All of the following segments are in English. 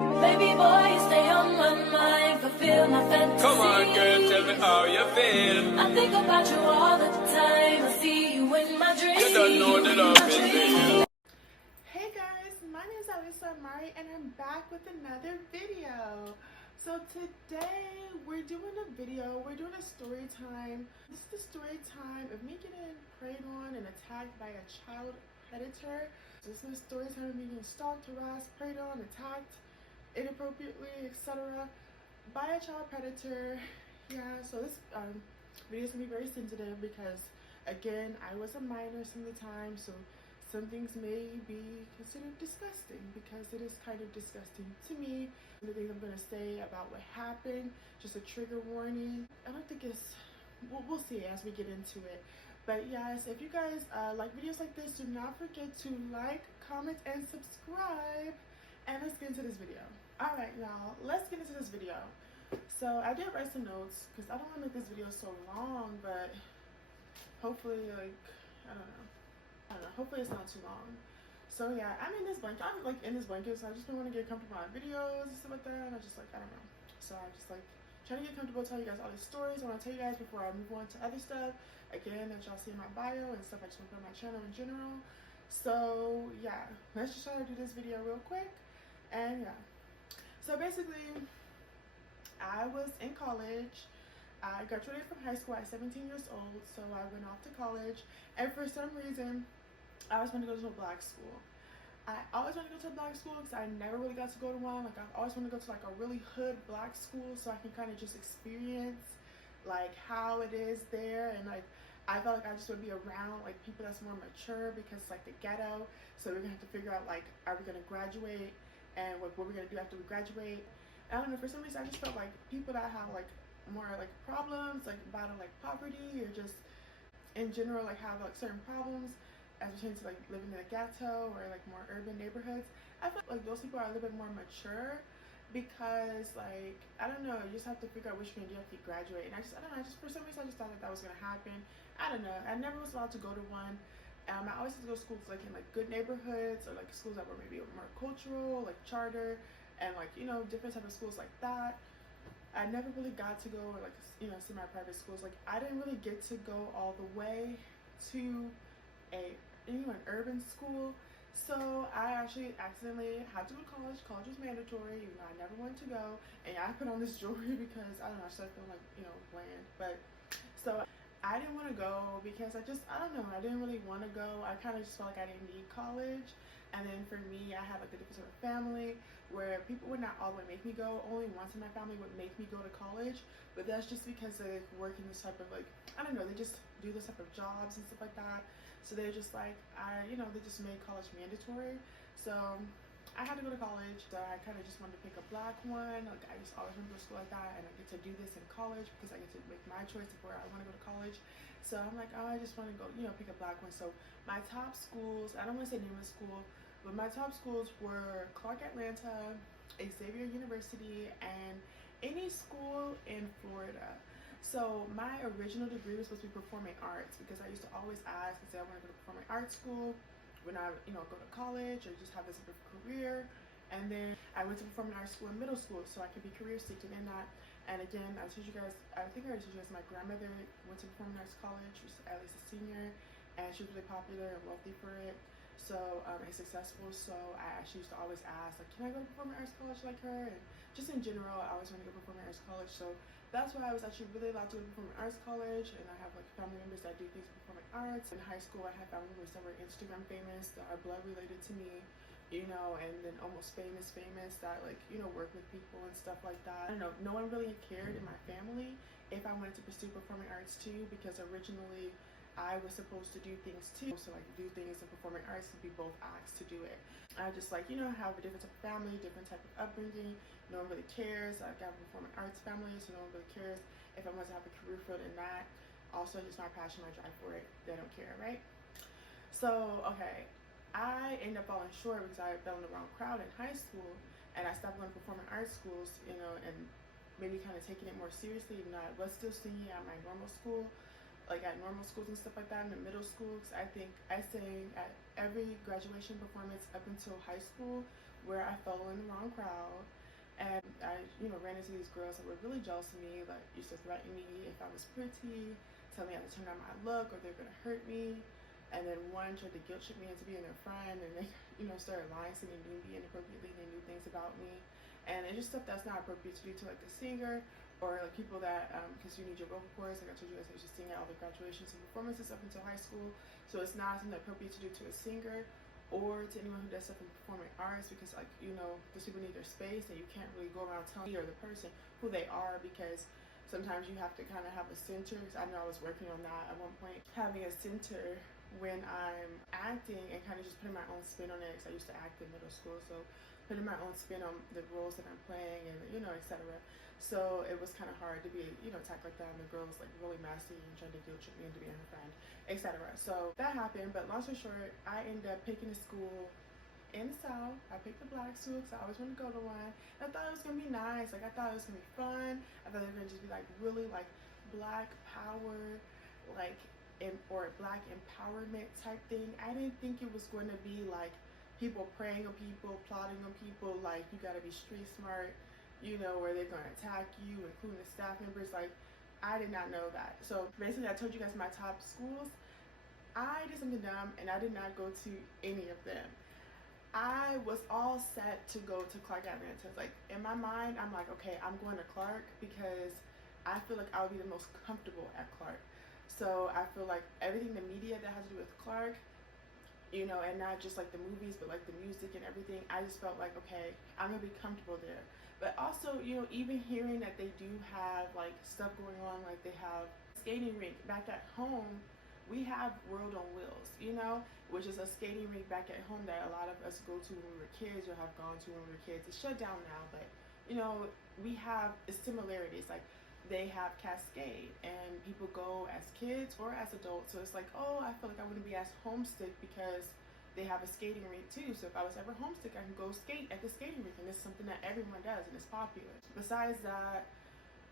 Baby boy, you stay on my mind, fulfill my fantasy. Come on, girl, tell me how you feel. I think about you all the time. I see you in my dreams. You don't know the love is real. Hey guys, my name is elisaamarixoxo and I'm back with another video. So today we're doing a story time. This is the story time of me getting preyed on and attacked by a child predator. This is a story time of me getting stalked, harassed, preyed on, attacked inappropriately, etc. by a child predator. Yeah, so this video is gonna be very sensitive because, again, I was a minor some of the time, so some things may be considered disgusting because it is kind of disgusting to me. The things I'm gonna say about what happened, just a trigger warning. I don't think it's, we'll see as we get into it. But yes, if you guys like videos like this, do not forget to like, comment, and subscribe. And let's get into this video. All right, y'all, let's get into this video. So I did write some notes because I don't want to make this video so long, but hopefully, like, I don't know, hopefully it's not too long. So yeah, I'm in this blanket, so I just don't want to get comfortable on videos and stuff like that, and I just, like, I don't know. So I just, like, trying to get comfortable, tell you guys all these stories I want to tell you guys before I move on to other stuff. Again, that y'all see in my bio and stuff I just want to put on my channel in general. So yeah, let's just try to do this video real quick. And yeah, so basically, I was in college. I graduated from high school at 17 years old, so I went off to college, and for some reason, I always wanted to go to a black school. I always wanted to go to a black school because I never really got to go to one. Like, I always wanted to go to, like, a really hood black school so I can kind of just experience, like, how it is there, and, like, I felt like I just would be around, like, people that's more mature because it's, like, the ghetto, so we're gonna have to figure out, like, are we gonna graduate, and what we're gonna do after we graduate. I don't know, for some reason I just felt like people that have, like, more, like, problems, like, battle, like, poverty, or just in general, like, have, like, certain problems as pertains to, like, living in a ghetto or, like, more urban neighborhoods. I feel like those people are a little bit more mature because, like, I don't know, you just have to figure out what you're gonna do after you graduate. And I don't know, for some reason I just thought that was gonna happen. I don't know, I never was allowed to go to one. I always had to go to schools, like, in, like, good neighborhoods, or, like, schools that were maybe more cultural, like charter, and, like, you know, different type of schools like that. I never really got to go, like, you know, see my private schools. Like, I didn't really get to go all the way to an urban school. So I actually accidentally had to go to college. College was mandatory, even though I never wanted to go. And I put on this jewelry because, I don't know, I started feeling, like, you know, bland. But, so I didn't want to go because I don't know, I didn't really want to go. I kind of just felt like I didn't need college. And then for me, I had, like, a different sort of family where people would not all the way make me go. Only once in my family would make me go to college, but that's just because they work in this type of, like, I don't know, they just do this type of jobs and stuff like that. So they're just like, you know, they just made college mandatory. So I had to go to college. So I kind of just wanted to pick a black one. Like, I just always went to a school like that, and I get to do this in college because I get to make my choice of where I want to go to college. So I'm like, oh, I just want to go, you know, pick a black one. So my top schools, I don't want to say name of the school, but my top schools were Clark Atlanta, Xavier University, and any school in Florida. So my original degree was supposed to be performing arts because I used to always ask and say I want to go to performing arts school when I, you know, go to college or just have this type of career. And then I went to performing arts school in middle school so I could be career seeking in that. And again, I told you guys, I think I already told you guys, my grandmother went to performing arts college, she was at least a senior, and she was really popular and wealthy for it. So, and successful, so I actually used to always ask, like, can I go to performing arts college like her? And just in general, I always want to go to performing arts college, so that's why I was actually really allowed to go to performing arts college. And I have, like, family members that do things in performing arts. In high school, I had family members that were Instagram famous, that are blood related to me, you know, and then almost famous that, like, you know, work with people and stuff like that. I don't know, no one really cared in my family if I wanted to pursue performing arts too, because originally I was supposed to do things too, so, like, do things in performing arts and be both asked to do it. I just, like, you know, have a different type of family, different type of upbringing. No one really cares. Like, I have a performing arts family, so no one really cares if I want to have a career field in that. Also, just my passion, my drive for it. They don't care, right? So, okay, I ended up falling short because I fell in the wrong crowd in high school, and I stopped going to performing arts schools, you know, and maybe kind of taking it more seriously, even though I was still singing at my normal school. Like, at normal schools and stuff like that, in the middle schools, I think I sang at every graduation performance up until high school where I fell in the wrong crowd. And I, ran into these girls that were really jealous of me, like used to threaten me if I was pretty, tell me I had to turn down my look or they're gonna hurt me. And then one tried to guilt trip me into being their friend, and they, started lying, saying they knew me inappropriately, they knew things about me. And it's just stuff that's not appropriate to do to like a singer, or like people that, because you need your vocal cords, like I told you guys, I used to sing at all the graduations and performances up until high school. So it's not something appropriate to do to a singer or to anyone who does stuff in performing arts, because like, those people need their space, and you can't really go around telling me or the person who they are, because sometimes you have to kind of have a center. Because I know I was working on that at one point, having a center when I'm acting and kind of just putting my own spin on it, because I used to act in middle school, so putting my own spin on the roles that I'm playing, and etc. So it was kind of hard to be, attacked like that, and the girl was like really messy and trying to guilt trip me into being her friend, etc. So that happened, but long story short, I ended up picking a school in the South. I picked the black school because I always wanted to go to one. I thought it was gonna be nice. Like I thought it was gonna be fun. I thought it was gonna just be like really like black power, like or black empowerment type thing. I didn't think it was going to be like people preying on people, plotting on people, like you gotta be street smart, where they're gonna attack you, including the staff members. Like I did not know that. So basically I told you guys my top schools. I did something dumb and I did not go to any of them. I was all set to go to Clark Atlanta. Like in my mind, I'm like, okay, I'm going to Clark because I feel like I would be the most comfortable at Clark. So I feel like everything, the media that has to do with Clark, and not just like the movies, but like the music and everything, I just felt like, okay, I'm gonna be comfortable there. But also, even hearing that they do have like stuff going on, like they have skating rink back at home. We have World on Wheels, which is a skating rink back at home that a lot of us go to when we were kids or have gone to when we were kids. It's shut down now, but we have similarities. Like they have Cascade, and people go as kids or as adults. So it's like, oh, I feel like I wouldn't be as homesick because they have a skating rink too. So if I was ever homesick, I can go skate at the skating rink, and it's something that everyone does, and it's popular. Besides that,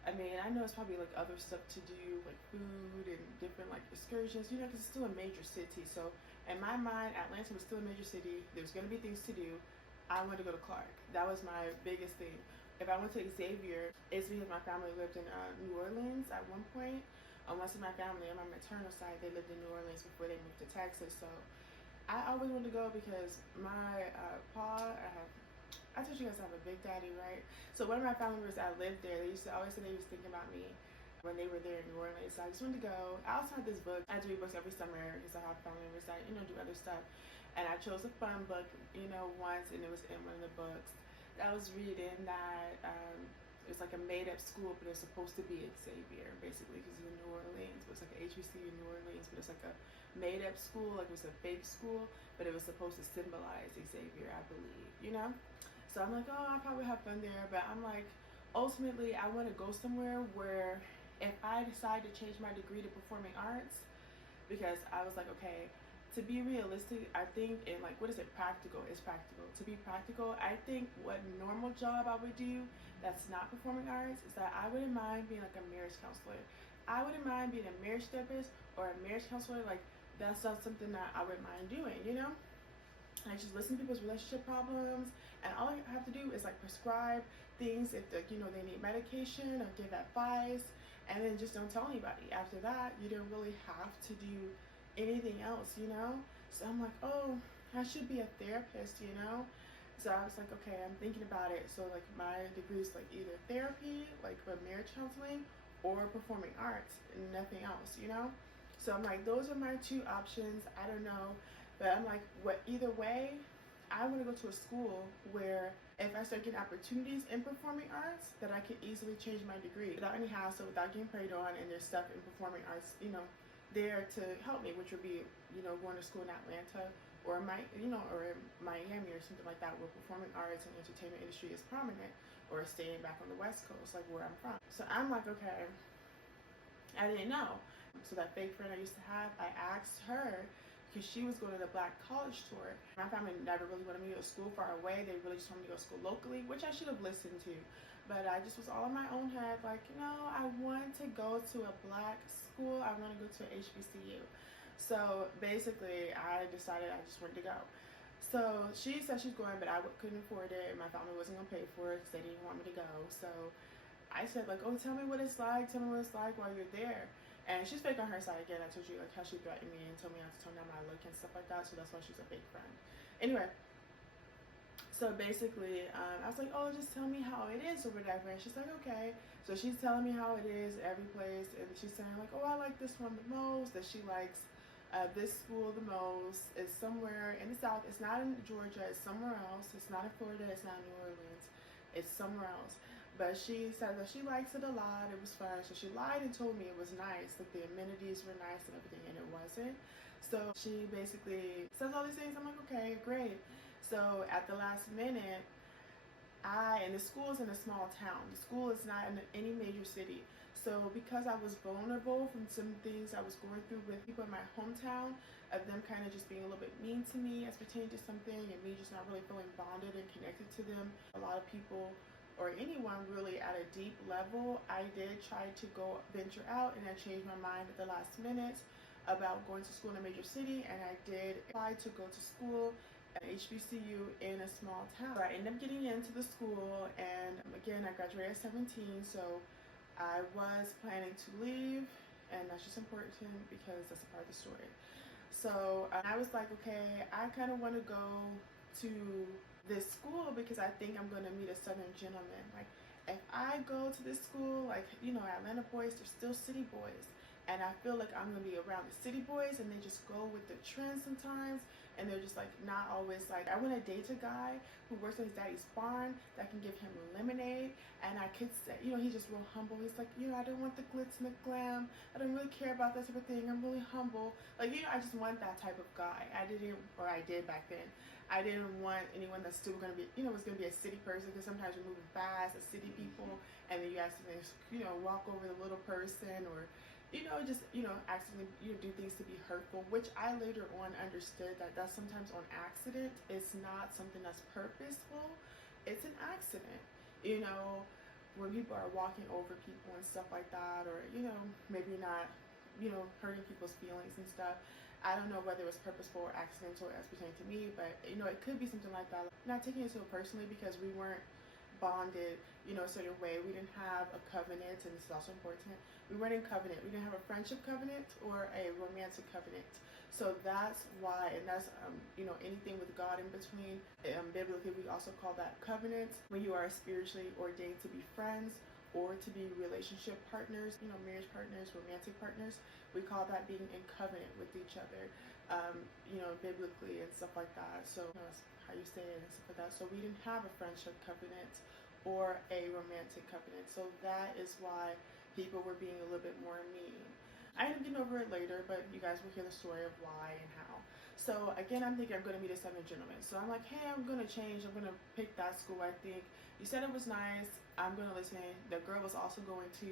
I mean, I know it's probably like other stuff to do, like food and different like excursions, because it's still a major city. So in my mind, Atlanta was still a major city. There's going to be things to do. I wanted to go to Clark. That was my biggest thing. If I went to Xavier, it's because my family lived in New Orleans at one point. Most of my family on my maternal side, they lived in New Orleans before they moved to Texas. So I always wanted to go because my pa, I told you guys I have a big daddy, right? So one of my family members that lived there, they used to always say they used to think about me when they were there in New Orleans. So I just wanted to go. I also had this book. I do read books every summer because I have family members that, do other stuff. And I chose a fun book, once, and it was in one of the books that I was reading that it was like a made-up school, but it's supposed to be Xavier, basically, because it's in New Orleans. But it's like an HBCU in New Orleans, but it's like a made-up school, like it was a fake school, but it was supposed to symbolize Xavier, I believe, So I'm like, oh, I'll probably have fun there, but I'm like, ultimately, I want to go somewhere where if I decide to change my degree to performing arts, because I was like, okay, to be realistic, I think in like, what is it, practical? It's practical. To be practical, I think what normal job I would do that's not performing arts is that I wouldn't mind being like a marriage counselor. I wouldn't mind being a marriage therapist or a marriage counselor. Like that's not something that I wouldn't mind doing, I just listen to people's relationship problems, and all I have to do is like prescribe things if they need medication or give advice, and then just don't tell anybody. After that, you don't really have to do anything else, So I'm like, oh, I should be a therapist, So I was like, okay, I'm thinking about it. So like my degree is like either therapy, like for marriage counseling, or performing arts, and nothing else, So I'm like, those are my two options. I don't know, but I'm like, either way, I want to go to a school where if I start getting opportunities in performing arts, that I can easily change my degree without any hassle, without getting preyed on, and there's stuff in performing arts, there to help me, which would be, going to school in Atlanta or or in Miami or something like that, where performing arts and entertainment industry is prominent, or staying back on the West Coast, like where I'm from. So I'm like, okay, I didn't know. So that fake friend I used to have, I asked her, because she was going to the Black College Tour. My family never really wanted me to go to school far away. They really just wanted me to go to school locally, which I should have listened to. But I just was all in my own head, like, I want to go to a black school. I want to go to a HBCU. So basically, I decided I just wanted to go. So she said she's going, but I couldn't afford it, and my family wasn't gonna pay for it because they didn't want me to go. So I said like, oh, tell me what it's like. Tell me what it's like while you're there. And she's fake on her side again. I told you like how she threatened me and told me not to tone down my look and stuff like that. So that's why she's a fake friend. Anyway, so basically, I was like, oh, just tell me how it is or whatever. And she's like, okay. So she's telling me how it is every place, and she's saying like, oh, I like this one the most. That she likes this school the most. Is somewhere in the South. It's not in Georgia. It's somewhere else. It's not in Florida. It's not in New Orleans. It's somewhere else. But she said that she likes it a lot. It was fun. So she lied and told me it was nice, that the amenities were nice and everything, and it wasn't. So she basically says all these things. I'm like, okay, great. So at the last minute, and the school is in a small town. The school is not in any major city. So because I was vulnerable from some things I was going through with people in my hometown, of them kind of just being a little bit mean to me as pertaining to something, and me just not really feeling bonded and connected to them. A lot of people, or anyone really at a deep level, I did try to go venture out, and I changed my mind at the last minute about going to school in a major city, and I did apply to go to school at HBCU in a small town. So I ended up getting into the school, and again, I graduated at 17, so I was planning to leave, and that's just important because that's a part of the story. So I was like, okay, I kind of want to go to this school because I think I'm going to meet a Southern gentleman. Like, if I go to this school, like, you know, Atlanta boys, they're still city boys. And I feel like I'm going to be around the city boys, and they just go with the trends sometimes. And they're just like not always like, I want to date a guy who works at his daddy's barn that can give him lemonade. And I could say, you know, he's just real humble. He's like, you know, I don't want the glitz and the glam. I don't really care about that type of thing. I'm really humble. Like, you know, I just want that type of guy. I did back then. I didn't want anyone that's still going to be, you know, was going to be a city person, because sometimes you're moving fast as city people, and then you accidentally, you know, walk over the little person, or, you know, just, you know, accidentally, you know, do things to be hurtful, which I later on understood that that's sometimes on accident. It's not something that's purposeful. It's an accident, you know, when people are walking over people and stuff like that, or, you know, maybe not, you know, hurting people's feelings and stuff. I don't know whether it was purposeful or accidental as pertaining to me, but, you know, it could be something like that. Not taking it so personally, because we weren't bonded, you know, a certain way. We didn't have a covenant, and this is also important. We weren't in covenant. We didn't have a friendship covenant or a romantic covenant. So that's why, and that's, you know, anything with God in between. Biblically, we also call that covenant, when you are spiritually ordained to be friends or to be relationship partners, you know, marriage partners, romantic partners. We call that being in covenant with each other, you know, biblically and stuff like that. So, you know, that's how you say it and stuff like that. So we didn't have a friendship covenant or a romantic covenant. So that is why people were being a little bit more mean. I ended up getting over it later, but you guys will hear the story of why and how. So again, I'm thinking I'm going to meet a Southern gentleman. So I'm like, hey, I'm going to change. I'm going to pick that school. I think you said it was nice. I'm going to listen. The girl was also going to.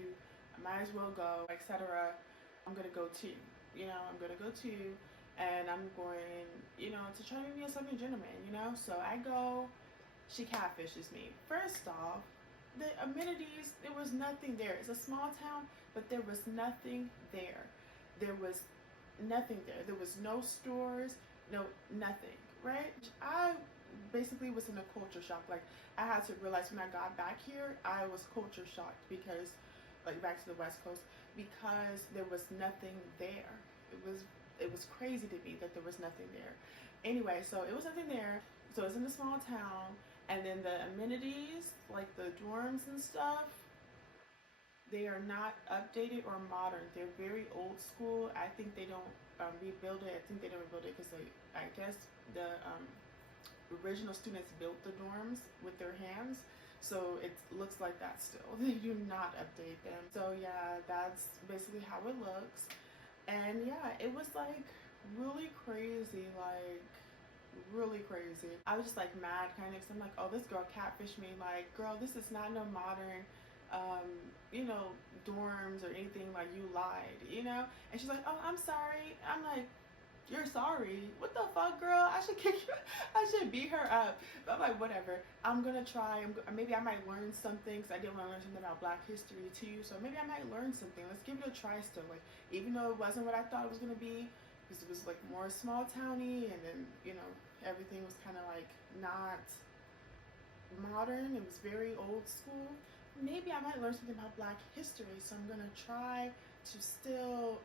I might as well go, etc. I'm going to go too. You know, I'm going to go too. And I'm going, you know, to try to meet a Southern gentleman, you know. So I go. She catfishes me. First off, the amenities, there was nothing there. It's a small town, but there was nothing there. There was nothing there. There was no stores, no nothing, right? I basically was in a culture shock. Like, I had to realize when I got back here, I was culture shocked, because, like, back to the West Coast, because there was nothing there. It was crazy to me that there was nothing there. Anyway, so it was nothing there. So it's in a small town, and then the amenities, like the dorms and stuff, they are not updated or modern. They're very old school. I think they don't rebuild it. I think they don't rebuild it because I guess the original students built the dorms with their hands. So it looks like that still. They do not update them. So yeah, that's basically how it looks. And yeah, it was like really crazy, like really crazy. I was just like mad kind of, because I'm like, oh, this girl catfished me. Like, girl, this is not no modern you know, dorms or anything. Like, you lied, you know. And she's like, oh, I'm sorry. I'm like, you're sorry? What the fuck, girl? I should kick you. I should beat her up. But I'm like, whatever. I'm gonna try. Maybe I might learn something, because I did want to learn something about Black history too. So maybe I might learn something. Let's give it a try still. Like, even though it wasn't what I thought it was gonna be, because it was like more small towny, and then, you know, everything was kind of like not modern. It was very old school. Maybe I might learn something about Black history, so I'm gonna try to still,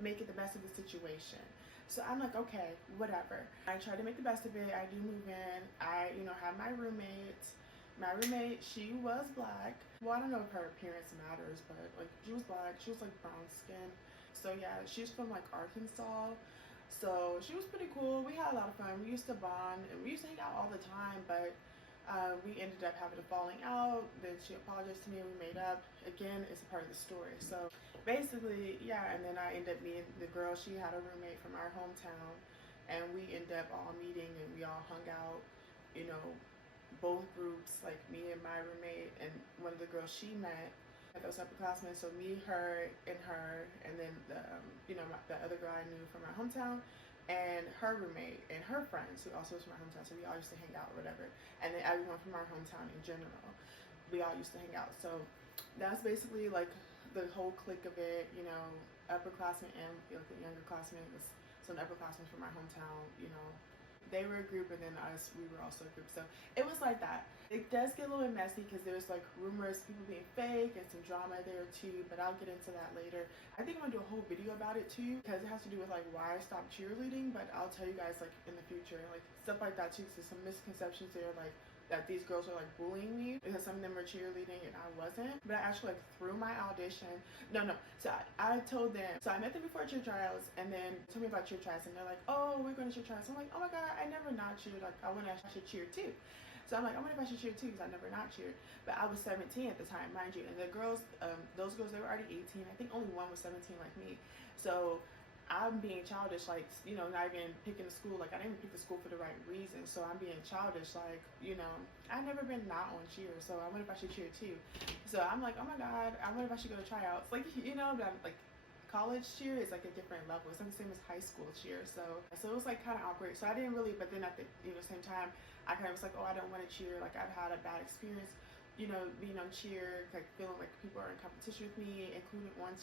make it the best of the situation. So I'm like, okay, whatever. I try to make the best of it. I do move in. I, have my roommate. My roommate, she was Black. Well, I don't know if her appearance matters, but like she was Black. She was like brown skin. So yeah, she's from like Arkansas. So she was pretty cool. We had a lot of fun. We used to bond and we used to hang out all the time, but we ended up having a falling out. Then she apologized to me and we made up. Again, it's a part of the story. So basically, yeah, and then I ended up meeting the girl. She had a roommate from our hometown, and we ended up all meeting and we all hung out, both groups, like me and my roommate and one of the girls she met. That was upperclassmen, so me, her, and then the the other girl I knew from my hometown, and her roommate and her friends who also was from my hometown. So we all used to hang out or whatever, and then everyone from our hometown in general, we all used to hang out. So that's basically like the whole clique of it, upperclassmen and the younger classmen. Was some upperclassmen from my hometown, They were a group, and then us, we were also a group. So it was like that. It does get a little bit messy because there's like rumors, people being fake, and some drama there too, but I'll get into that later. I think I'm gonna do a whole video about it too, because it has to do with like why I stopped cheerleading, but I'll tell you guys like in the future, like stuff like that too, because there's some misconceptions there, like that these girls are like bullying me because some of them were cheerleading and I wasn't. But I actually like through my audition. No. So I told them. So I met them before cheer trials, and then told me about cheer trials, and they're like, "Oh, we're going to cheer trials." I'm like, "Oh my god, I never not cheered. Like I want to actually cheer too." So I'm like, "I wonder if I should cheer too," because I never not cheered. But I was 17 at the time, mind you, and the girls, those girls, they were already 18. I think only one was 17 like me. So I'm being childish, like, not even picking a school. Like, I didn't even pick the school for the right reason. So I'm being childish, like, I've never been not on cheer. So I wonder if I should cheer too. So I'm like, oh my God, I wonder if I should go to tryouts. Like, but I'm like, college cheer is like a different level. It's not the same as high school cheer. So it was like kind of awkward. So I didn't really, but then at the same time, I kind of was like, oh, I don't want to cheer. Like, I've had a bad experience, being on cheer, like feeling like people are in competition with me, including on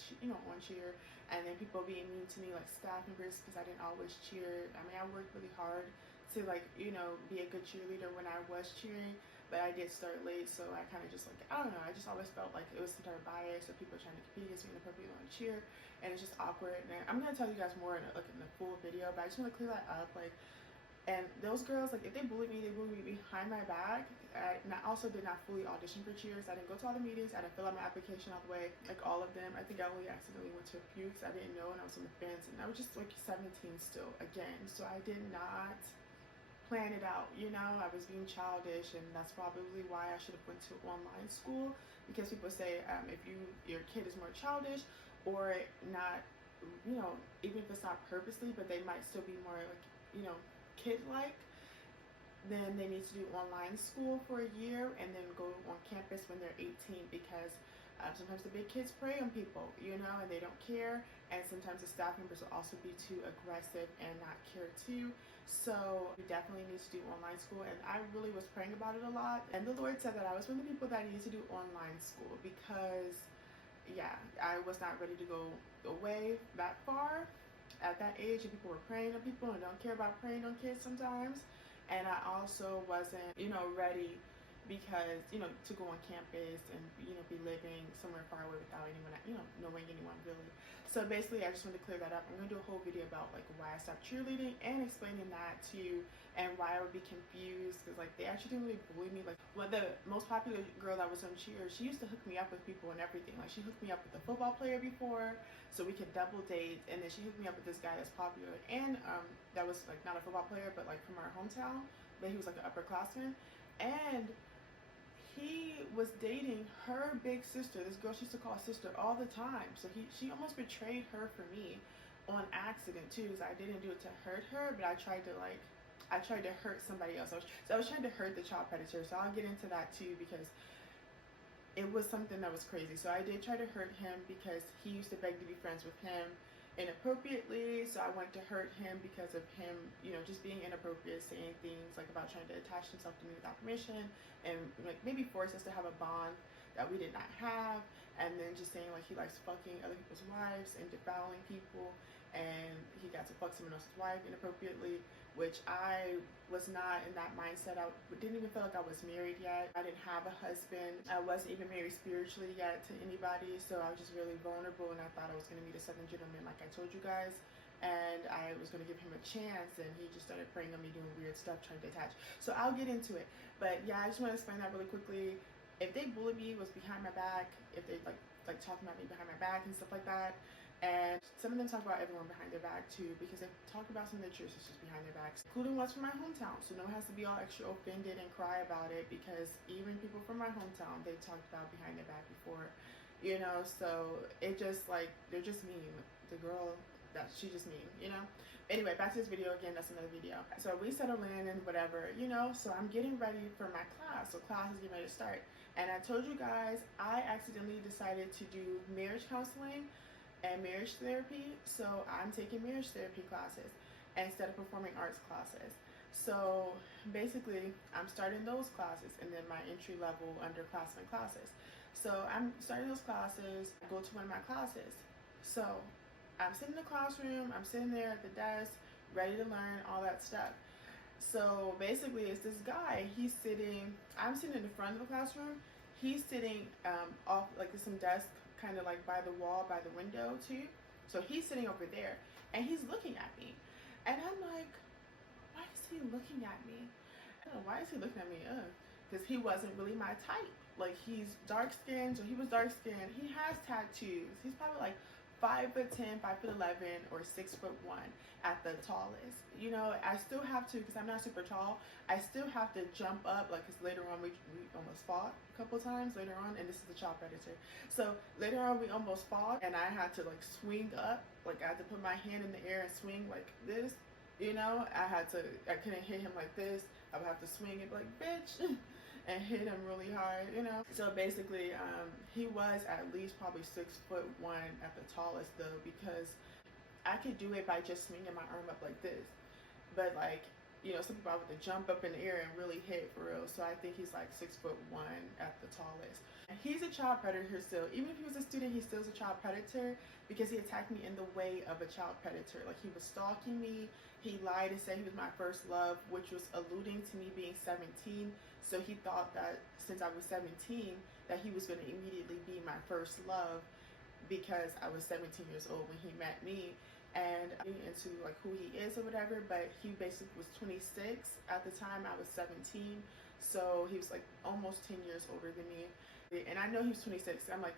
cheer, and then people being mean to me, like staff members, because I didn't always cheer. I mean, I worked really hard to like, be a good cheerleader when I was cheering, but I did start late, so I kind of just like, I don't know, I just always felt like it was some type of bias, or people trying to compete against me inappropriately on cheer, and it's just awkward. And I'm gonna tell you guys more in the full video, but I just want to clear that up, like. And those girls, like, if they bullied me, they bullied me behind my back. And I also did not fully audition for cheers. I didn't go to all the meetings. I didn't fill out my application all the way, like all of them. I think I only accidentally went to a few because I didn't know, and I was on the fence. And I was just like 17 still, again. So I did not plan it out, I was being childish, and that's probably why I should have went to online school, because people say if your kid is more childish or not, even if it's not purposely, but they might still be more like, kid-like, then they need to do online school for a year and then go on campus when they're 18, because sometimes the big kids prey on people, and they don't care, and sometimes the staff members will also be too aggressive and not care too. So we definitely need to do online school, and I really was praying about it a lot, and the Lord said that I was one of the people that needed to do online school, because I was not ready to go away that far at that age, and people were preying on people and don't care about preying on kids sometimes. And I also wasn't, ready, because, to go on campus and, be living somewhere far away without anyone, knowing anyone really. So basically, I just wanted to clear that up. I'm going to do a whole video about, like, why I stopped cheerleading and explaining that too, and why I would be confused, because, like, they actually didn't really bully me. Like, the most popular girl that was on cheer, she used to hook me up with people and everything. Like, she hooked me up with a football player before, so we could double date, and then she hooked me up with this guy that's popular, and that was, like, not a football player, but, like, from our hometown, but he was, like, an upperclassman, and he was dating her big sister, this girl she used to call sister all the time. So she almost betrayed her for me on accident too, because I didn't do it to hurt her, but I tried to hurt somebody else. I was trying to hurt the child predator. So I'll get into that too, because it was something that was crazy. So I did try to hurt him because he used to beg to be friends with him inappropriately. So I wanted to hurt him because of him, just being inappropriate, saying things like about trying to attach himself to me without permission, and like maybe force us to have a bond that we did not have, and then just saying like he likes fucking other people's wives and defiling people, and he got to fuck someone else's wife inappropriately, which I was not in that mindset. I didn't even feel like I was married yet. I didn't have a husband. I wasn't even married spiritually yet to anybody, so I was just really vulnerable, and I thought I was going to meet a Southern gentleman like I told you guys, and I was going to give him a chance, and he just started preying on me, doing weird stuff, trying to detach. So I'll get into it, but yeah, I just want to explain that really quickly. If they bully me, it was behind my back. If they like talking about me behind my back and stuff like that. And some of them talk about everyone behind their back too, because they talk about some of their truths just behind their backs, including ones from my hometown. So no one has to be all extra offended and cry about it, because even people from my hometown, they talked about behind their back before, you know. So it just like, they're just mean. The girl, that she just mean, you know. Anyway, back to this video again. That's another video. So we settled in and whatever, you know. So I'm getting ready for my class. So class is getting ready to start. And I told you guys, I accidentally decided to do marriage counseling and marriage therapy. So I'm taking marriage therapy classes instead of performing arts classes. So basically I'm starting those classes, and then my entry level underclassmen classes. So I'm starting those classes. I go to one of my classes. So I'm sitting in the classroom, I'm sitting there at the desk, ready to learn all that stuff. So basically it's this guy, I'm sitting in the front of the classroom, he's sitting off like there's some desk kind of like by the wall, by the window too. So he's sitting over there, and he's looking at me, and I'm like, why is he looking at me? I don't know, why is he looking at me? Because he wasn't really my type. Like, he's dark skinned, so he was dark skinned. He has tattoos. He's probably like 5'10", 5'11", or 6'1" at the tallest. You know, I still have to, because I'm not super tall, I still have to jump up, like, because later on we almost fought a couple times later on, and this is the child predator. So later on we almost fought, and I had to like swing up, like I had to put my hand in the air and swing like this, you know. I couldn't hit him like this. I would have to swing it like, bitch, and hit him really hard, you know. So basically, he was at least probably 6'1" at the tallest though, because I could do it by just swinging my arm up like this. But like, you know, some people have to jump up in the air and really hit for real. So I think he's like 6'1" at the tallest. And he's a child predator still. Even if he was a student, he still is a child predator, because he attacked me in the way of a child predator. Like, he was stalking me. He lied and said he was my first love, which was alluding to me being 17. So he thought that since I was 17, that he was going to immediately be my first love, because I was 17 years old when he met me, and into like who he is or whatever. But he basically was 26 at the time. I was 17, so he was like almost 10 years older than me. And I know he was 26. I'm like,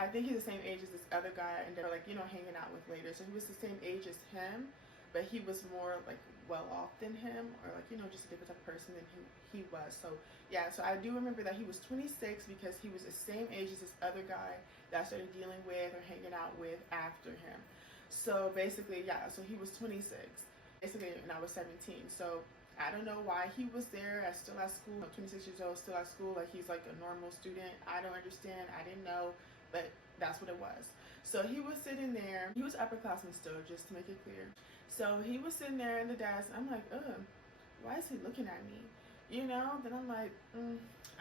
I think he's the same age as this other guy I ended up like, you know, hanging out with later. So he was the same age as him, but he was more like well off than him, or like, you know, just a different type of person than he was. So yeah, so I do remember that he was 26, because he was the same age as this other guy that I started dealing with or hanging out with after him. So basically, yeah, so he was 26 basically, and I was 17. So I don't know why he was there, still at school. 26 years old, still at school, like he's like a normal student. I don't understand. I didn't know, but that's what it was. So he was sitting there. He was upperclassman still, just to make it clear. So he was sitting there in the desk. I'm like, why is he looking at me? You know, then I'm like,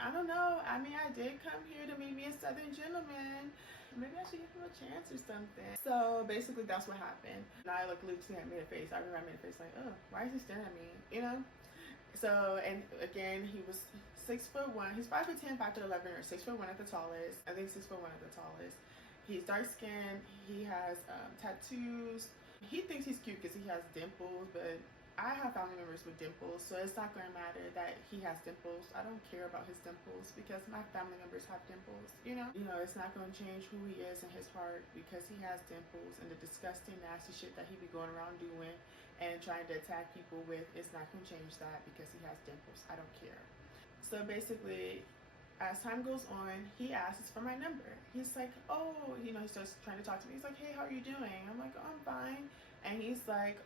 I don't know. I mean, I did come here to meet me a Southern gentleman. Maybe I should give him a chance or something. So basically, that's what happened. And I like literally made a face. I remember I made a face like, why is he staring at me? You know? So, and again, he was 6'1". He's 5'10", 5'11", or 6'1" at the tallest. I think 6'1" at the tallest. He's dark skinned. He has tattoos. He thinks he's cute because he has dimples, but I have family members with dimples, so it's not going to matter that he has dimples. I don't care about his dimples, because my family members have dimples, you know? It's not going to change who he is in his heart, because he has dimples, and the disgusting, nasty shit that he be going around doing and trying to attack people with, it's not going to change that, because he has dimples. I don't care. So basically, as time goes on, he asks for my number. He's like, he starts trying to talk to me. He's like, hey, how are you doing? I'm like, I'm fine. And he's like,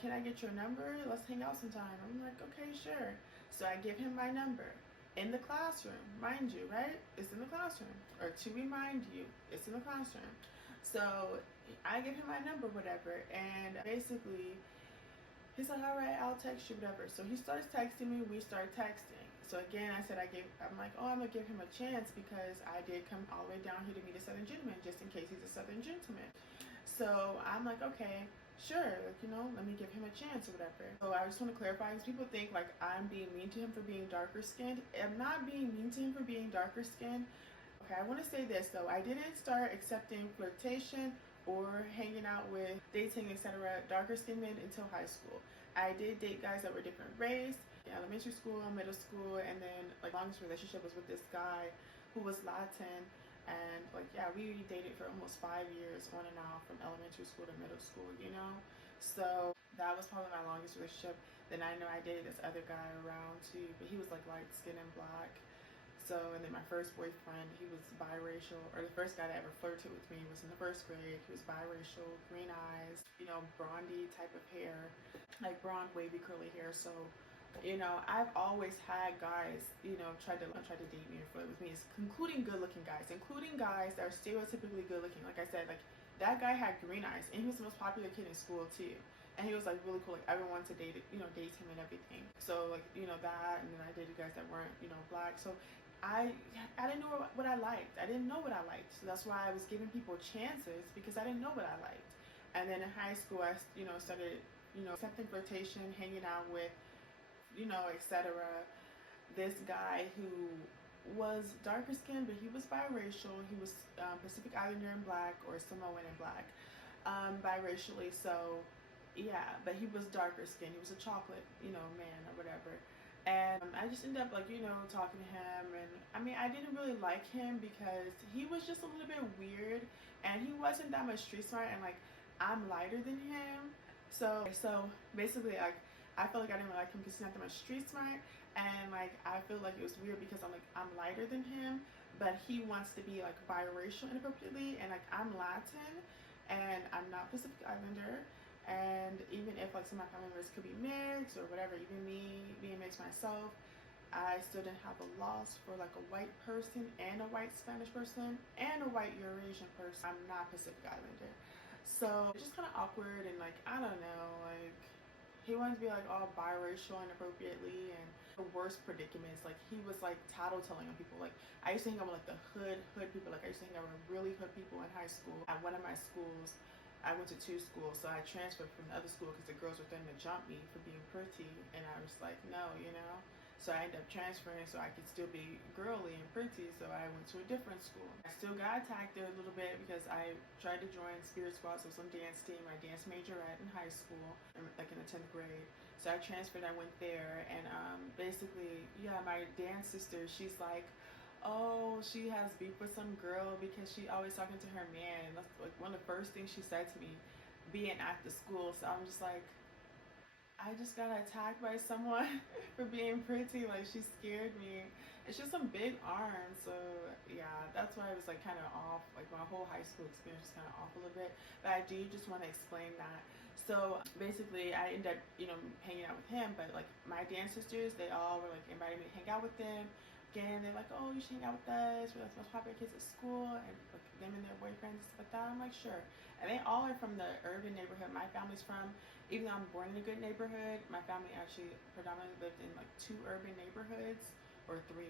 can I get your number? Let's hang out sometime. I'm like, okay, sure. So I give him my number in the classroom, mind you, right? It's in the classroom. Or to remind you, it's in the classroom. So I give him my number, whatever. And basically, he's like, all right, I'll text you, whatever. So he starts texting me. We start texting. So again, I'm like, I'm going to give him a chance, because I did come all the way down here to meet a Southern gentleman, just in case he's a Southern gentleman. So I'm like, okay, sure, like, you know, let me give him a chance or whatever. So I just want to clarify, because people think like I'm being mean to him for being darker skinned. I'm not being mean to him for being darker skinned. Okay, I want to say this though. I didn't start accepting flirtation or hanging out with, dating, etc., darker skinned men until high school. I did date guys that were different race, elementary school, middle school, and then like longest relationship was with this guy who was Latin. And like, yeah, we dated for almost 5 years on and off from elementary school to middle school, you know? So that was probably my longest relationship. Then I know I dated this other guy around too, but he was like light skinned and black. So, and then my first boyfriend, he was biracial, or the first guy that ever flirted with me was in the first grade. He was biracial, green eyes, you know, blondie type of hair, like blonde, wavy, curly hair. So, you know, I've always had guys, you know, try to date me or flirt with me, including good-looking guys, including guys that are stereotypically good-looking. Like I said, like that guy had green eyes, and he was the most popular kid in school too. And he was like really cool. Like everyone wanted to date him and everything. So like, you know, that, and then I dated guys that weren't, you know, black. So I didn't know what I liked. I didn't know what I liked. So that's why I was giving people chances, because I didn't know what I liked. And then in high school, I, you know, started, you know, accepting flirtation, hanging out with, you know, etc. This guy who was darker skinned, but he was biracial. He was Pacific Islander and black, or Samoan and black, biracially. So yeah, but he was darker skinned. He was a chocolate, you know, man or whatever. And I just ended up like, you know, talking to him, and I mean, I didn't really like him because he was just a little bit weird, and he wasn't that much street smart, and like I'm lighter than him. So basically, like I felt like I didn't really like him because he's not that much street smart, and like I feel like it was weird because I'm lighter than him, but he wants to be like biracial inappropriately, and like I'm Latin and I'm not Pacific Islander. And even if like some of my family members could be mixed or whatever, even me being mixed myself, I still didn't have a loss for like a white person and a white Spanish person and a white Eurasian person. I'm not Pacific Islander. So it's just kind of awkward, and like, I don't know, like he wanted to be like all biracial inappropriately, and the worst predicaments, like he was like tattletelling on people. Like I used to hang out with like the hood people. Like I used to hang out with really hood people in high school. At one of my schools, I went to 2 schools, so I transferred from the other school because the girls were threatening to jump me for being pretty, and I was like, no, you know. So I ended up transferring so I could still be girly and pretty, so I went to a different school. I still got attacked there a little bit because I tried to join Spirit Squad, so some dance team, I dance major at in high school, like in the 10th grade. So I transferred, I went there, and basically, yeah, my dance sister, she's like, oh, she has beef with some girl because she always talking to her man. And that's like one of the first things she said to me being at the school. So I'm just like, I just got attacked by someone for being pretty. Like she scared me. It's just some big arms. So yeah, that's why it was like kind of off. Like my whole high school experience was kind of off a little bit. But I do just want to explain that. So basically I ended up, you know, hanging out with him. But like my dance sisters, they all were like inviting me to hang out with them. Again, they're like, oh, you should hang out with us. We're like the most popular kids at school, and like them and their boyfriends and stuff like that. I'm like, sure. And they all are from the urban neighborhood my family's from. Even though I'm born in a good neighborhood, my family actually predominantly lived in like 2 urban neighborhoods, or 3.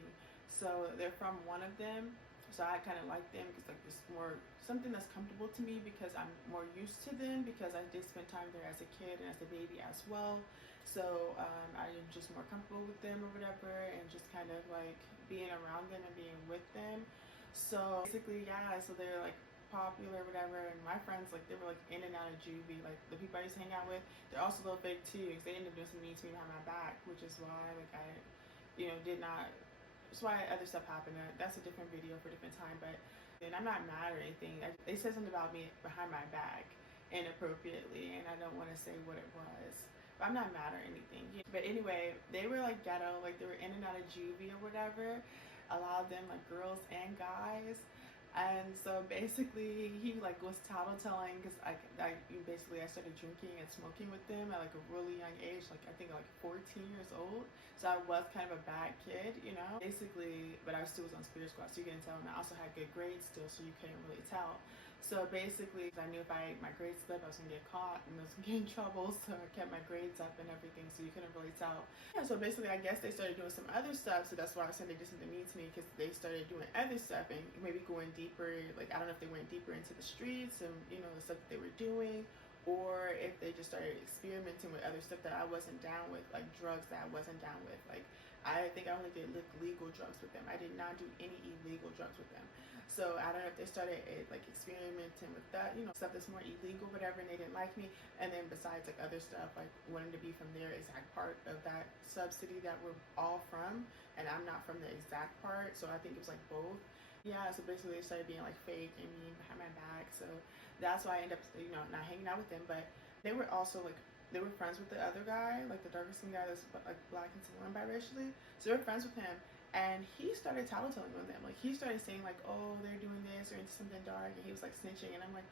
So they're from one of them. So I kind of like them because like it's more something that's comfortable to me because I'm more used to them because I did spend time there as a kid and as a baby as well. So I am just more comfortable with them or whatever, and just kind of like being around them and being with them. So basically, yeah, so they're like popular or whatever, and my friends, like they were like in and out of juvie. Like the people I used to hang out with, they're also a little fake too, because they ended up doing some mean to me behind my back, which is why like I, you know, did not. That's why other stuff happened. That's a different video for a different time. But and I'm not mad or anything. They said something about me behind my back inappropriately, and I don't want to say what it was. But I'm not mad or anything. But anyway, they were like ghetto, like they were in and out of juvie or whatever. A lot of them like girls and guys. And so basically he like was tattletelling because I basically I started drinking and smoking with them at like a really young age, like I think like 14 years old. So I was kind of a bad kid, you know, basically, but I still was on Spirit Squad, so you couldn't tell. And I also had good grades still, so you couldn't really tell. So basically, I knew if my grades slipped, I was gonna get caught and I was gonna get in trouble. So I kept my grades up and everything, so you couldn't really tell. Yeah, so basically, I guess they started doing some other stuff. So that's why I said they did something mean to me, because they started doing other stuff and maybe going deeper. Like I don't know if they went deeper into the streets and you know the stuff that they were doing, or if they just started experimenting with other stuff that I wasn't down with, like drugs that I wasn't down with. Like, I think I only did legal drugs with them. I did not do any illegal drugs with them. So I don't know if they started like experimenting with that, you know, stuff that's more illegal, whatever, and they didn't like me. And then besides like other stuff, like wanting to be from their exact part of that subsidy that we're all from, and I'm not from the exact part. So I think it was like both. Yeah, so basically they started being like fake and mean behind my back. So that's why I ended up, you know, not hanging out with them. But they were also like, they were friends with the other guy, like the darker skin guy that's like black and Samoan biracially. So they were friends with him, and he started tattletelling on them. Like he started saying like, oh, they're doing this or into something dark, and he was like snitching. And I'm like,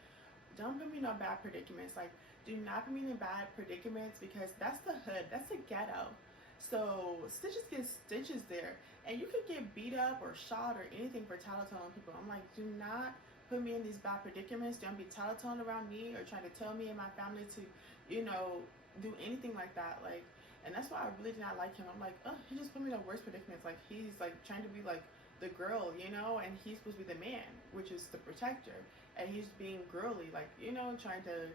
don't put me in no bad predicaments. Like, do not put me in bad predicaments, because that's the hood, that's the ghetto. So stitches get stitches there, and you could get beat up or shot or anything for tattletelling on people. I'm like, do not put me in these bad predicaments. Don't be tattletelling around me or trying to tell me and my family to, you know, do anything like that. Like, and that's why I really did not like him. I'm like, oh, he just put me in the worst predicaments. Like, he's like trying to be like the girl, you know, and he's supposed to be the man, which is the protector, and he's being girly, like, you know, trying to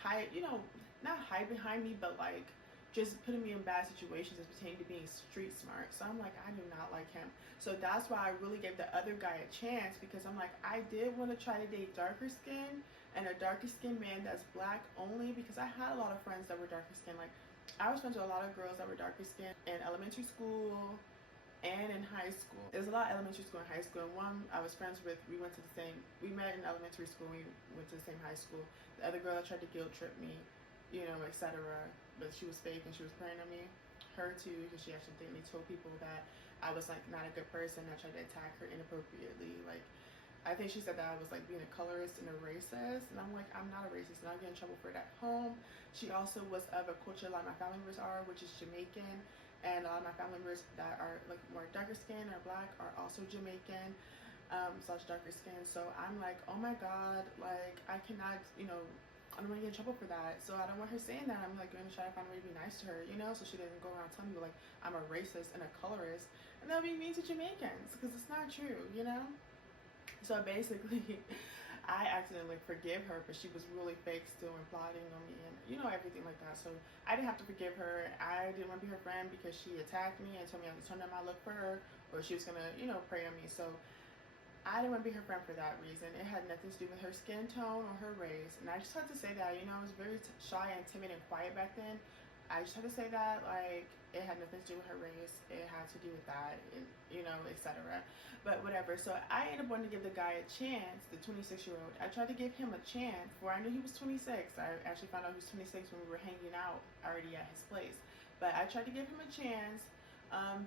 hide, you know, not hide behind me, but like just putting me in bad situations as pertaining to being street smart. So I'm like, I do not like him. So that's why I really gave the other guy a chance, because I'm like, I did want to try to date darker skin and a darker skinned man that's black only, because I had a lot of friends that were darker skinned. Like, I was friends with a lot of girls that were darker skinned in elementary school and in high school. There's a lot of elementary school and high school, and one I was friends with, we met in elementary school, we went to the same high school. The other girl that tried to guilt trip me, you know, etc., but she was fake and she was preying on me. Her too, because she accidentally told people that I was like not a good person. I tried to attack her inappropriately. Like, I think she said that I was like being a colorist and a racist, and I'm like, I'm not a racist, and I'll get in trouble for it at home. She also was of a culture a lot of my family members are, which is Jamaican, and a lot of my family members that are like more darker skin or black are also Jamaican, slash darker skin. So I'm like, oh my god, like I cannot, you know, I don't want to get in trouble for that. So I don't want her saying that. I'm like going to try to find a way to be nice to her, you know, so she doesn't go around telling me like I'm a racist and a colorist, and that'll be mean to Jamaicans, because it's not true, you know. So basically, I accidentally forgive her, but she was really fake still and plotting on me and, you know, everything like that. So I didn't have to forgive her. I didn't want to be her friend because she attacked me and told me I had to turn down my look for her, or she was going to, you know, prey on me. So I didn't want to be her friend for that reason. It had nothing to do with her skin tone or her race. And I just had to say that, you know, I was very shy and timid and quiet back then. I just had to say that, like, it had nothing to do with her race. It had to do with that, and, you know, etc. But whatever. So I ended up wanting to give the guy a chance, the 26-year-old. I tried to give him a chance before I knew he was 26. I actually found out he was 26 when we were hanging out already at his place. But I tried to give him a chance.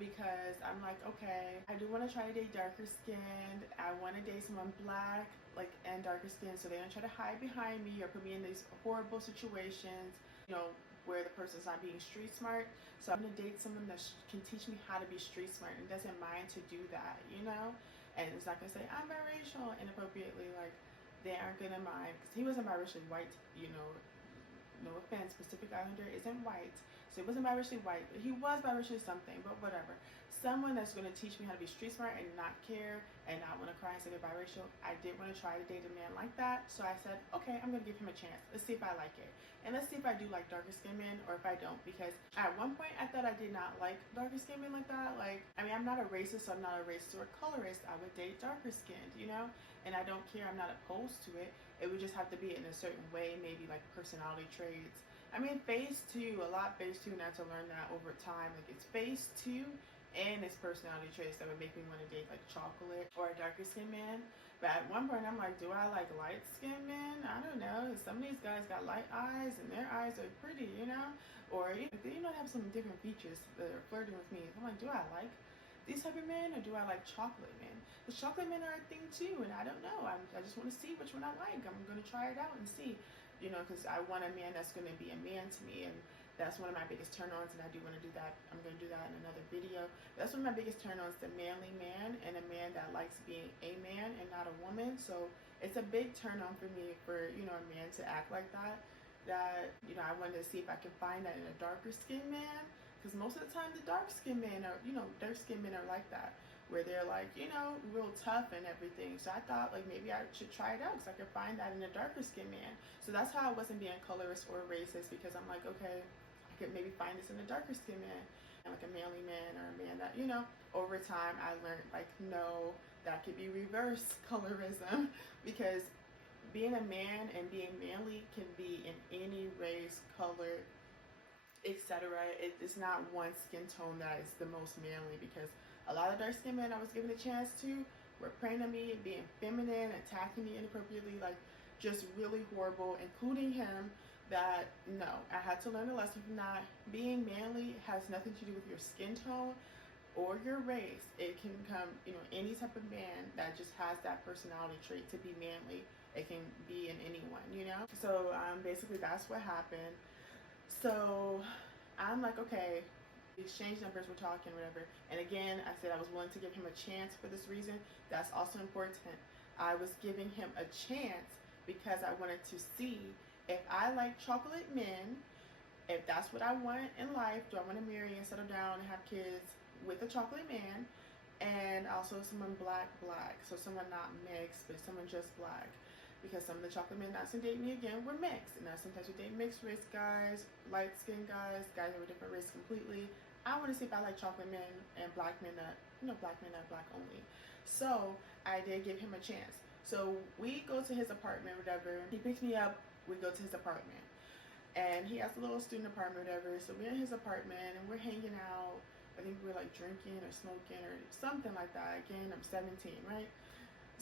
Because I'm like, okay, I do want to try to date darker skinned. I want to date someone black, like, and darker skinned, so they don't try to hide behind me or put me in these horrible situations, you know, where the person's not being street smart. So I'm gonna date someone that can teach me how to be street smart and doesn't mind to do that, you know. And it's not gonna say I'm biracial inappropriately. Like, they aren't gonna mind, because he wasn't biracially white, you know. No offense, Pacific Islander isn't white, so he wasn't biracially white. He was biracially something, but whatever. Someone that's going to teach me how to be street smart and not care and not want to cry and say they're biracial. I did want to try to date a man like that, so I said, okay, I'm going to give him a chance. Let's see if I like it, and let's see if I do like darker skinned men or if I don't. Because at one point I thought I did not like darker skinned men like that. Like, I mean, I'm not a racist, so I'm not a racist or a colorist. I would date darker skinned, you know, and I don't care. I'm not opposed to it. It would just have to be in a certain way, maybe like personality traits. I mean, phase 2, a lot phase 2, and I had to learn that over time. Like, it's phase 2 and it's personality traits that would make me want to date like chocolate or a darker skinned man. But at one point I'm like, do I like light skinned men? I don't know. Some of these guys got light eyes and their eyes are pretty, you know, or they, you know, have some different features that are flirting with me. I'm like, do I like these type of men, or do I like chocolate men? Because chocolate men are a thing too, and I don't know. I just want to see which one I like. I'm going to try it out and see, you know, because I want a man that's going to be a man to me, and that's one of my biggest turn-ons, and I do want to do that. I'm going to do that in another video. That's one of my biggest turn-ons, the manly man, and a man that likes being a man and not a woman. So it's a big turn-on for me for, you know, a man to act like that. That, you know, I wanted to see if I could find that in a darker skinned man. Because most of the time the dark skinned men are, you know, dark skinned men are like that. where they're like, you know, real tough and everything. So I thought like maybe I should try it out because I could find that in a darker skinned man. So that's how I wasn't being colorist or racist, because I'm like, okay, I could maybe find this in a darker skinned man, like a manly man or a man that, you know. Over time I learned like, no, that could be reverse colorism, because being a man and being manly can be in any race, color, etc. It is not one skin tone that is the most manly, because a lot of dark skinned men I was given a chance to were preying on me and being feminine, attacking me inappropriately, like just really horrible, including him. That no, I had to learn a lesson from that. Being manly has nothing to do with your skin tone or your race. It can come, you know, any type of man that just has that personality trait to be manly. It can be in anyone, you know. So basically that's what happened. So I'm like, okay, exchange numbers, we're talking, whatever. And again, I said I was willing to give him a chance for this reason. That's also important. I was giving him a chance because I wanted to see if I like chocolate men, if that's what I want in life. Do I want to marry and settle down and have kids with a chocolate man? And also someone black, so someone not mixed, but someone just black. Because some of the chocolate men that's gonna date me again were mixed, and I sometimes would date mixed race guys, light skinned guys, guys that were different race completely. I want to see if I like chocolate men and black men that, you know, black men that black only. So I did give him a chance. So we go to his apartment, whatever. He picks me up. We go to his apartment, and he has a little student apartment, whatever. So we're in his apartment and we're hanging out. I think we're like drinking or smoking or something like that. Again, I'm 17, right?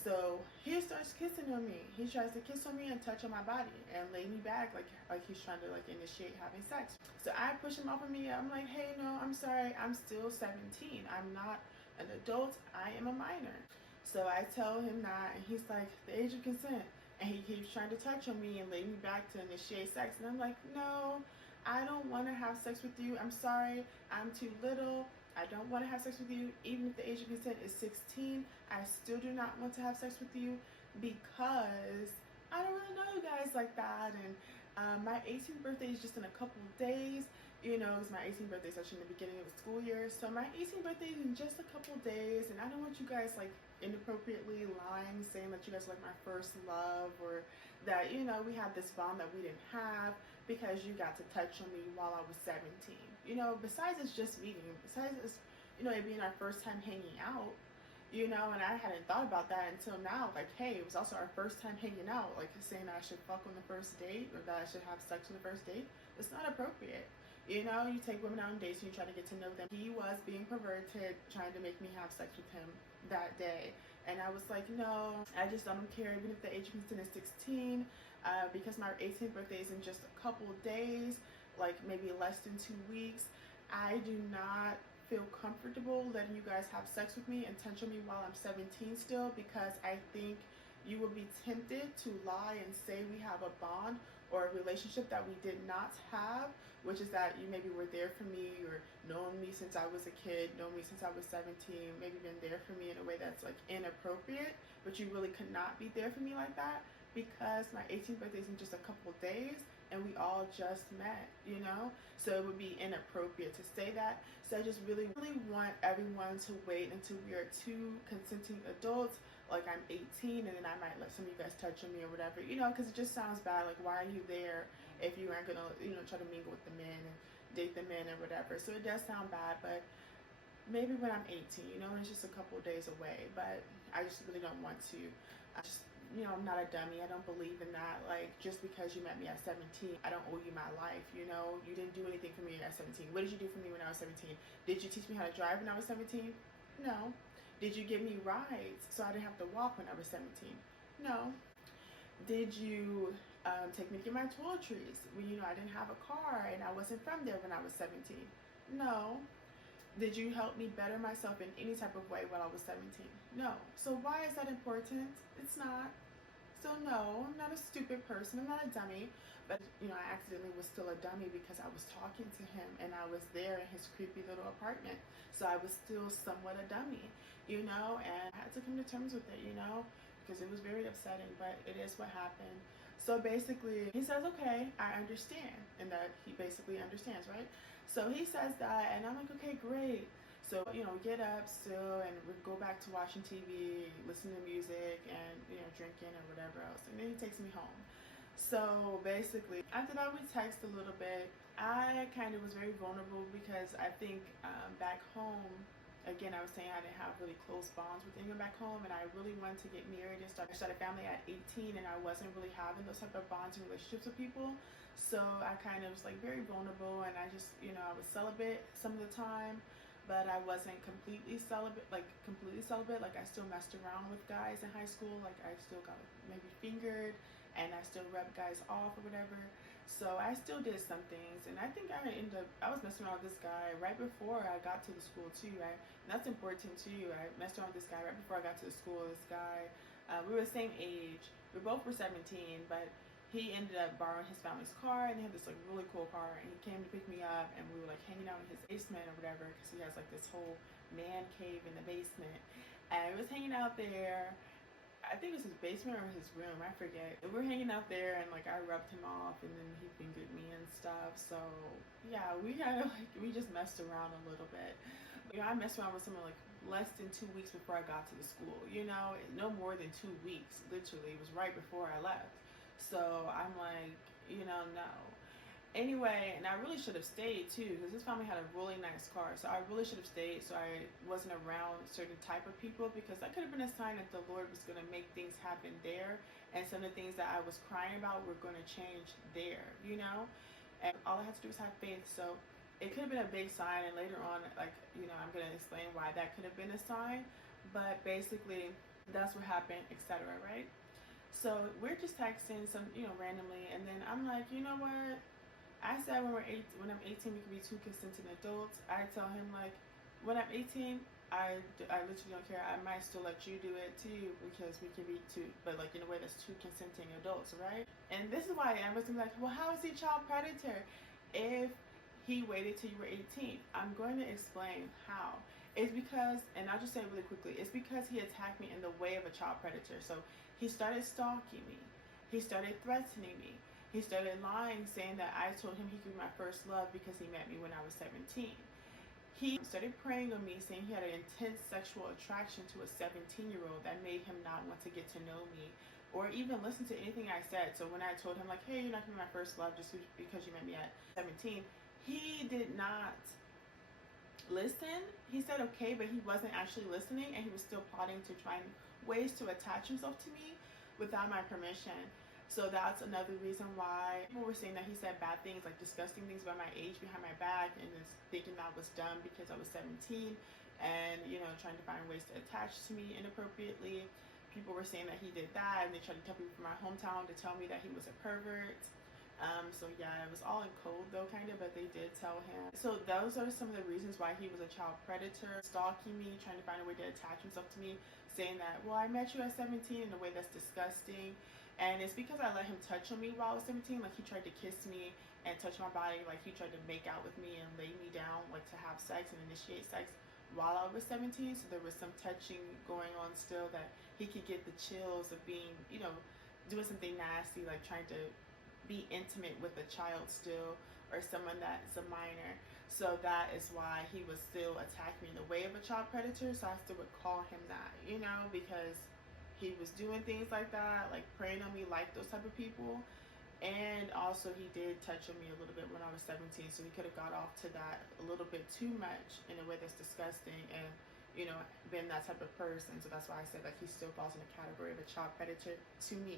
So he starts kissing on me. He tries to kiss on me and touch on my body and lay me back like he's trying to like initiate having sex. So I push him off of me. I'm like, hey, no, I'm sorry. I'm still 17. I'm not an adult. I am a minor. So I tell him that, and he's like, the age of consent. And he keeps trying to touch on me and lay me back to initiate sex. And I'm like, no, I don't want to have sex with you. I'm sorry. I'm too little. I don't want to have sex with you. Even if the age of consent is 16, I still do not want to have sex with you, because I don't really know you guys like that. And my 18th birthday is just in a couple of days. You know, it's my 18th birthday is actually in the beginning of the school year. So my 18th birthday is in just a couple of days, and I don't want you guys like inappropriately lying, saying that you guys are like my first love, or that, you know, we had this bond that we didn't have because you got to touch on me while I was 17. You know, besides it's just meeting, besides it's, you know, it being our first time hanging out, you know, and I hadn't thought about that until now. Like, hey, it was also our first time hanging out. Like, saying I should fuck on the first date or that I should have sex on the first date, it's not appropriate. You know, you take women out on dates and you try to get to know them. He was being perverted, trying to make me have sex with him that day. And I was like, no, I just don't care, even if the age of consent is 16, because my 18th birthday is in just a couple days, like maybe less than 2 weeks. I do not feel comfortable letting you guys have sex with me and touch on me while I'm 17 still, because I think you will be tempted to lie and say we have a bond or a relationship that we did not have, which is that you maybe were there for me, or known me since I was a kid, known me since I was 17, maybe been there for me in a way that's like inappropriate, but you really could not be there for me like that, because my 18th birthday is in just a couple days and we all just met, you know? So it would be inappropriate to say that. So I just really want everyone to wait until we are two consenting adults, like I'm 18, and then I might let some of you guys touch on me or whatever, you know, because it just sounds bad. Like, why are you there if you aren't gonna, you know, try to mingle with the men and date the men or whatever? So it does sound bad, but maybe when I'm 18, you know, it's just a couple of days away. But I just really don't want to. I just, you know, I'm not a dummy. I don't believe in that. Like, just because you met me at 17, I don't owe you my life, you know? You didn't do anything for me at 17. What did you do for me when I was 17? Did you teach me how to drive when I was 17? No. Did you give me rides so I didn't have to walk when I was 17? No. Did you take me to get my toiletries when, you know, I didn't have a car and I wasn't from there when I was 17? No. Did you help me better myself in any type of way when I was 17? No. So why is that important? It's not. So no, I'm not a stupid person. I'm not a dummy. But, you know, I accidentally was still a dummy because I was talking to him and I was there in his creepy little apartment. So I was still somewhat a dummy, you know, and I had to come to terms with it, you know, because it was very upsetting, but it is what happened. So basically, he says, okay, I understand, and that he basically understands, right? So he says that, and I'm like, okay, great. So, get up still and we go back to watching TV, listening to music, and, drinking or whatever else. And then he takes me home. So basically, after that, we text a little bit. I kind of was very vulnerable because I think back home, again, I was saying I didn't have really close bonds with anyone back home, and I really wanted to get married and start a family at 18, and I wasn't really having those type of bonds and relationships with people. So I kind of was like very vulnerable, and I just, I was celibate some of the time, but I wasn't completely celibate. Like I still messed around with guys in high school. Like I still got maybe fingered, and I still rubbed guys off or whatever. So I still did some things, and I think I was messing around with this guy right before I got to the school too, right? And that's important too. I messed around with this guy right before I got to the school. This guy, we were the same age. We both were 17, but he ended up borrowing his family's car, and he had this like really cool car, and he came to pick me up, and we were like hanging out in his basement or whatever, because he has like this whole man cave in the basement, and we was hanging out there. I think it was his basement or his room, I forget. We were hanging out there, and like I rubbed him off, and then he fingered me and stuff. So yeah, we just messed around a little bit. I messed around with someone like less than 2 weeks before I got to the school. No more than 2 weeks. Literally, it was right before I left. So I'm like, no. Anyway, and I really should have stayed too, because this family had a really nice car. So I really should have stayed so I wasn't around certain type of people, because that could have been a sign that the Lord was going to make things happen there, and some of the things that I was crying about were going to change there, and all I had to do was have faith. So it could have been a big sign, and later on, like, I'm going to explain why that could have been a sign, but basically that's what happened, etc., right? So we're just texting randomly, and then I'm like, you know what? I said when I'm 18, we can be two consenting adults. I tell him like, when I'm 18, I literally don't care. I might still let you do it too, because we can be two, but like in a way that's two consenting adults, right? And this is why I was like, well, how is he a child predator if he waited till you were 18? I'm going to explain how. It's because, and I'll just say it really quickly, it's because he attacked me in the way of a child predator. So he started stalking me. He started threatening me. He started lying, saying that I told him he could be my first love because he met me when I was 17. He started preying on me, saying he had an intense sexual attraction to a 17-year-old that made him not want to get to know me or even listen to anything I said. So when I told him like, hey, you're not going to be my first love just because you met me at 17, he did not listen. He said okay, but he wasn't actually listening, and he was still plotting to try ways to attach himself to me without my permission. So that's another reason why people were saying that he said bad things, like disgusting things about my age behind my back, and just thinking that was done because I was 17, and trying to find ways to attach to me inappropriately. People were saying that he did that, and they tried to tell people from my hometown to tell me that he was a pervert. So yeah, it was all in code though, kind of, but they did tell him. So those are some of the reasons why he was a child predator, stalking me, trying to find a way to attach himself to me, saying that, well, I met you at 17 in a way that's disgusting. And it's because I let him touch on me while I was 17. Like, he tried to kiss me and touch my body. Like, he tried to make out with me and lay me down, like, to have sex and initiate sex while I was 17. So there was some touching going on still, that he could get the chills of being, doing something nasty, like trying to be intimate with a child still, or someone that's a minor. So that is why he was still attacking me in the way of a child predator. So I still would call him that, because he was doing things like that, like preying on me like those type of people. And also he did touch on me a little bit when I was 17, so he could have got off to that a little bit too much in a way that's disgusting, and been that type of person. So that's why I said like he still falls in the category of a child predator to me,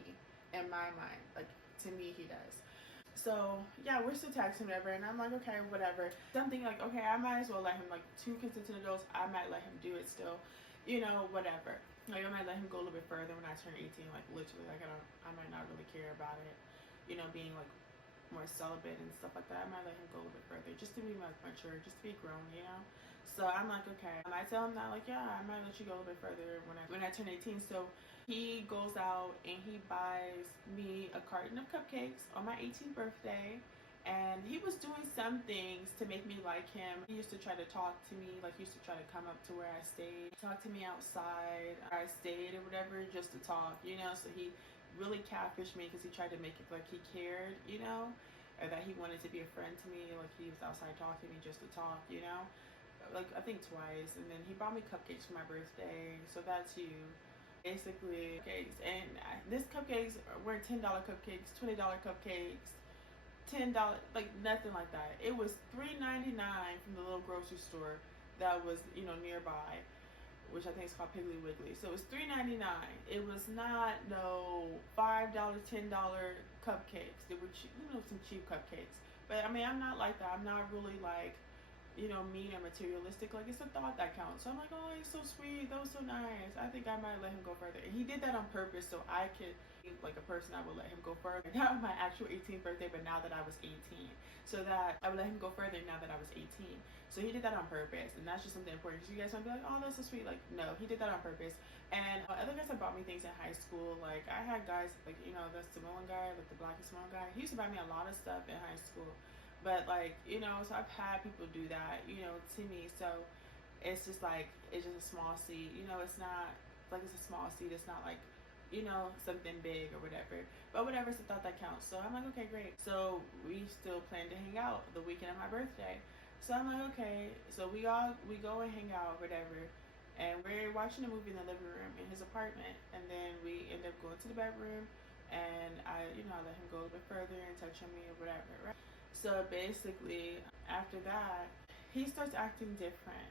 in my mind. Like, to me, he does. So yeah, we're still texting whatever, and I'm like, okay, whatever. Something like, okay, I might as well let him, like, two consenting adults, I might let him do it still, whatever. Like, I might let him go a little bit further when I turn 18, like, literally, like, I might not really care about it, being, like, more celibate and stuff like that. I might let him go a little bit further, just to be, like, mature, just to be grown, So I'm like, okay. And I tell him that, like, yeah, I might let you go a little bit further when I turn 18. So he goes out and he buys me a carton of cupcakes on my 18th birthday. And he was doing some things to make me like him. He used to try to talk to me, like he used to try to come up to where I stayed, talk to me outside, I stayed or whatever, just to talk, So he really catfished me because he tried to make it like he cared, or that he wanted to be a friend to me, like he was outside talking to me just to talk, like I think twice, and then he bought me cupcakes for my birthday, so that's you. Basically, cupcakes, and this cupcakes were $10 cupcakes, $20 cupcakes, $10, like nothing like that. It was $3.99 from the little grocery store that was, you know, nearby, which I think is called Piggly Wiggly. So it was $3.99. It was not no $5, $10 cupcakes. They were cheap, you know, some cheap cupcakes. But I mean, I'm not like that. I'm not really like, you know, mean or materialistic. Like, it's a thought that counts. So I'm like, oh, he's so sweet. That was so nice. I think I might let him go further. And he did that on purpose so I could be like a person. I would let him go further. Not on my actual 18th birthday, but now that I was 18. So that I would let him go further now that I was 18. So he did that on purpose. And that's just something important. So you guys might be like, oh, that's so sweet. Like, no, he did that on purpose. And other guys have bought me things in high school. Like, I had guys, like, you know, the Samoan guy, like the black and Samoan guy. He used to buy me a lot of stuff in high school. But like, you know, so I've had people do that, you know, to me. So it's just like, it's just a small seed, you know. It's not like, it's a small seed. It's not like, you know, something big or whatever. But whatever, it's the thought that counts. So I'm like, okay, great. So we still plan to hang out the weekend of my birthday. So I'm like, okay. So we go and hang out, whatever. And we're watching a movie in the living room in his apartment. And then we end up going to the bedroom. And I let him go a little bit further and touch on me or whatever, right? So basically, after that, he starts acting different.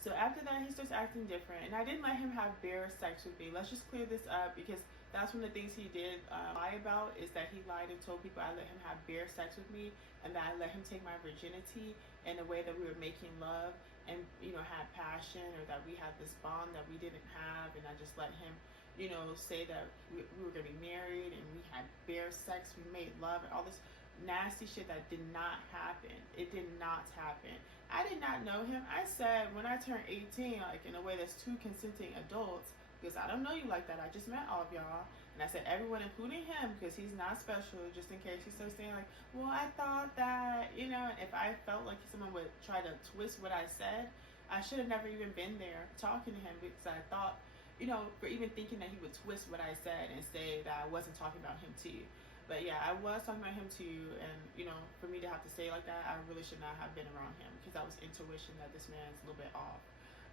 So after that, he starts acting different. And I didn't let him have bare sex with me. Let's just clear this up, because that's one of the things he did lie about, is that he lied and told people I let him have bare sex with me, and that I let him take my virginity in a way that we were making love and, you know, had passion, or that we had this bond that we didn't have. And I just let him, you know, say that we were going to be married and we had bare sex, we made love, and all this nasty shit that did not happen. It did not happen. I did not know him. I said when I turned 18, like in a way that's two consenting adults, because I don't know you like that. I just met all of y'all. And I said everyone, including him, because he's not special, just in case he starts saying like, well, I thought that, you know. And if I felt like someone would try to twist what I said, I should have never even been there talking to him, because I thought, you know, for even thinking that he would twist what I said and say that I wasn't talking about him to you. But yeah, I was talking about him to you, and, you know, for me to have to say like that, I really should not have been around him, because that was intuition that this man's a little bit off.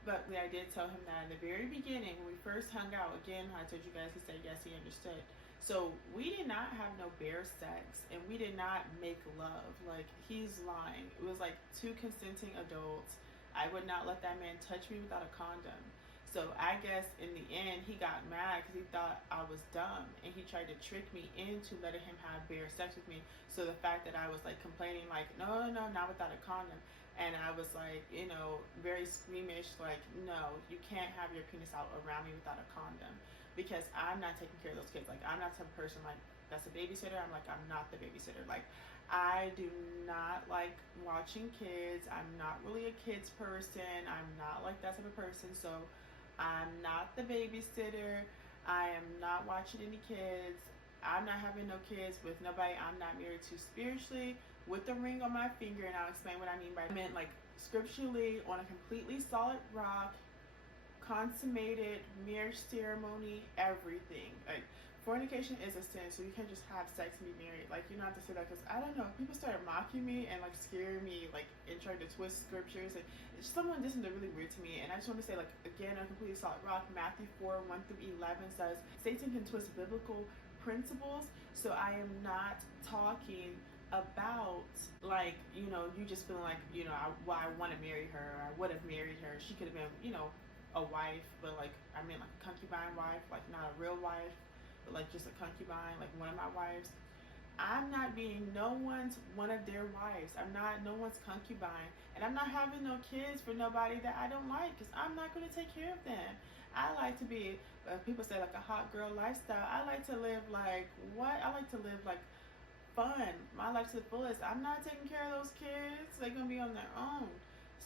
But I did tell him that in the very beginning, when we first hung out. Again, I told you guys, he said yes, he understood. So we did not have no bare sex, and we did not make love. Like, he's lying. It was like two consenting adults. I would not let that man touch me without a condom. So I guess in the end, he got mad because he thought I was dumb, and he tried to trick me into letting him have bare sex with me. So the fact that I was like complaining, like, no, not without a condom. And I was like, you know, very squeamish, like, no, you can't have your penis out around me without a condom, because I'm not taking care of those kids. Like, I'm not some person like that's a babysitter. I'm like, I'm not the babysitter. Like, I do not like watching kids. I'm not really a kids person. I'm not like that type of person. So I'm not the babysitter. I am not watching any kids. I'm not having no kids with nobody I'm not married to spiritually, with the ring on my finger. And I'll explain what I mean by that. I meant like scripturally, on a completely solid rock, consummated marriage ceremony, everything. Like, fornication is a sin, so you can't just have sex and be married. Like, you don't have to say that, because I don't know, people started mocking me and like scaring me, like, and trying to twist scriptures, and someone did something really weird to me. And I just want to say, like, again, on a completely solid rock, Matthew 4:1-11 says Satan can twist biblical principles. So I am not talking about, like, you know, you just feeling like, you know, I want to marry her, I would have married her, she could have been, you know, a wife, but like, I mean, like a concubine wife, like not a real wife, but like just a concubine, like one of my wives. I'm not being no one's one of their wives. I'm not no one's concubine, and I'm not having no kids for nobody that I don't like, because I'm not going to take care of them. I like to be, people say like a hot girl lifestyle. I like to live like what? I like to live like fun, my life to the fullest. I'm not taking care of those kids. They're gonna be on their own.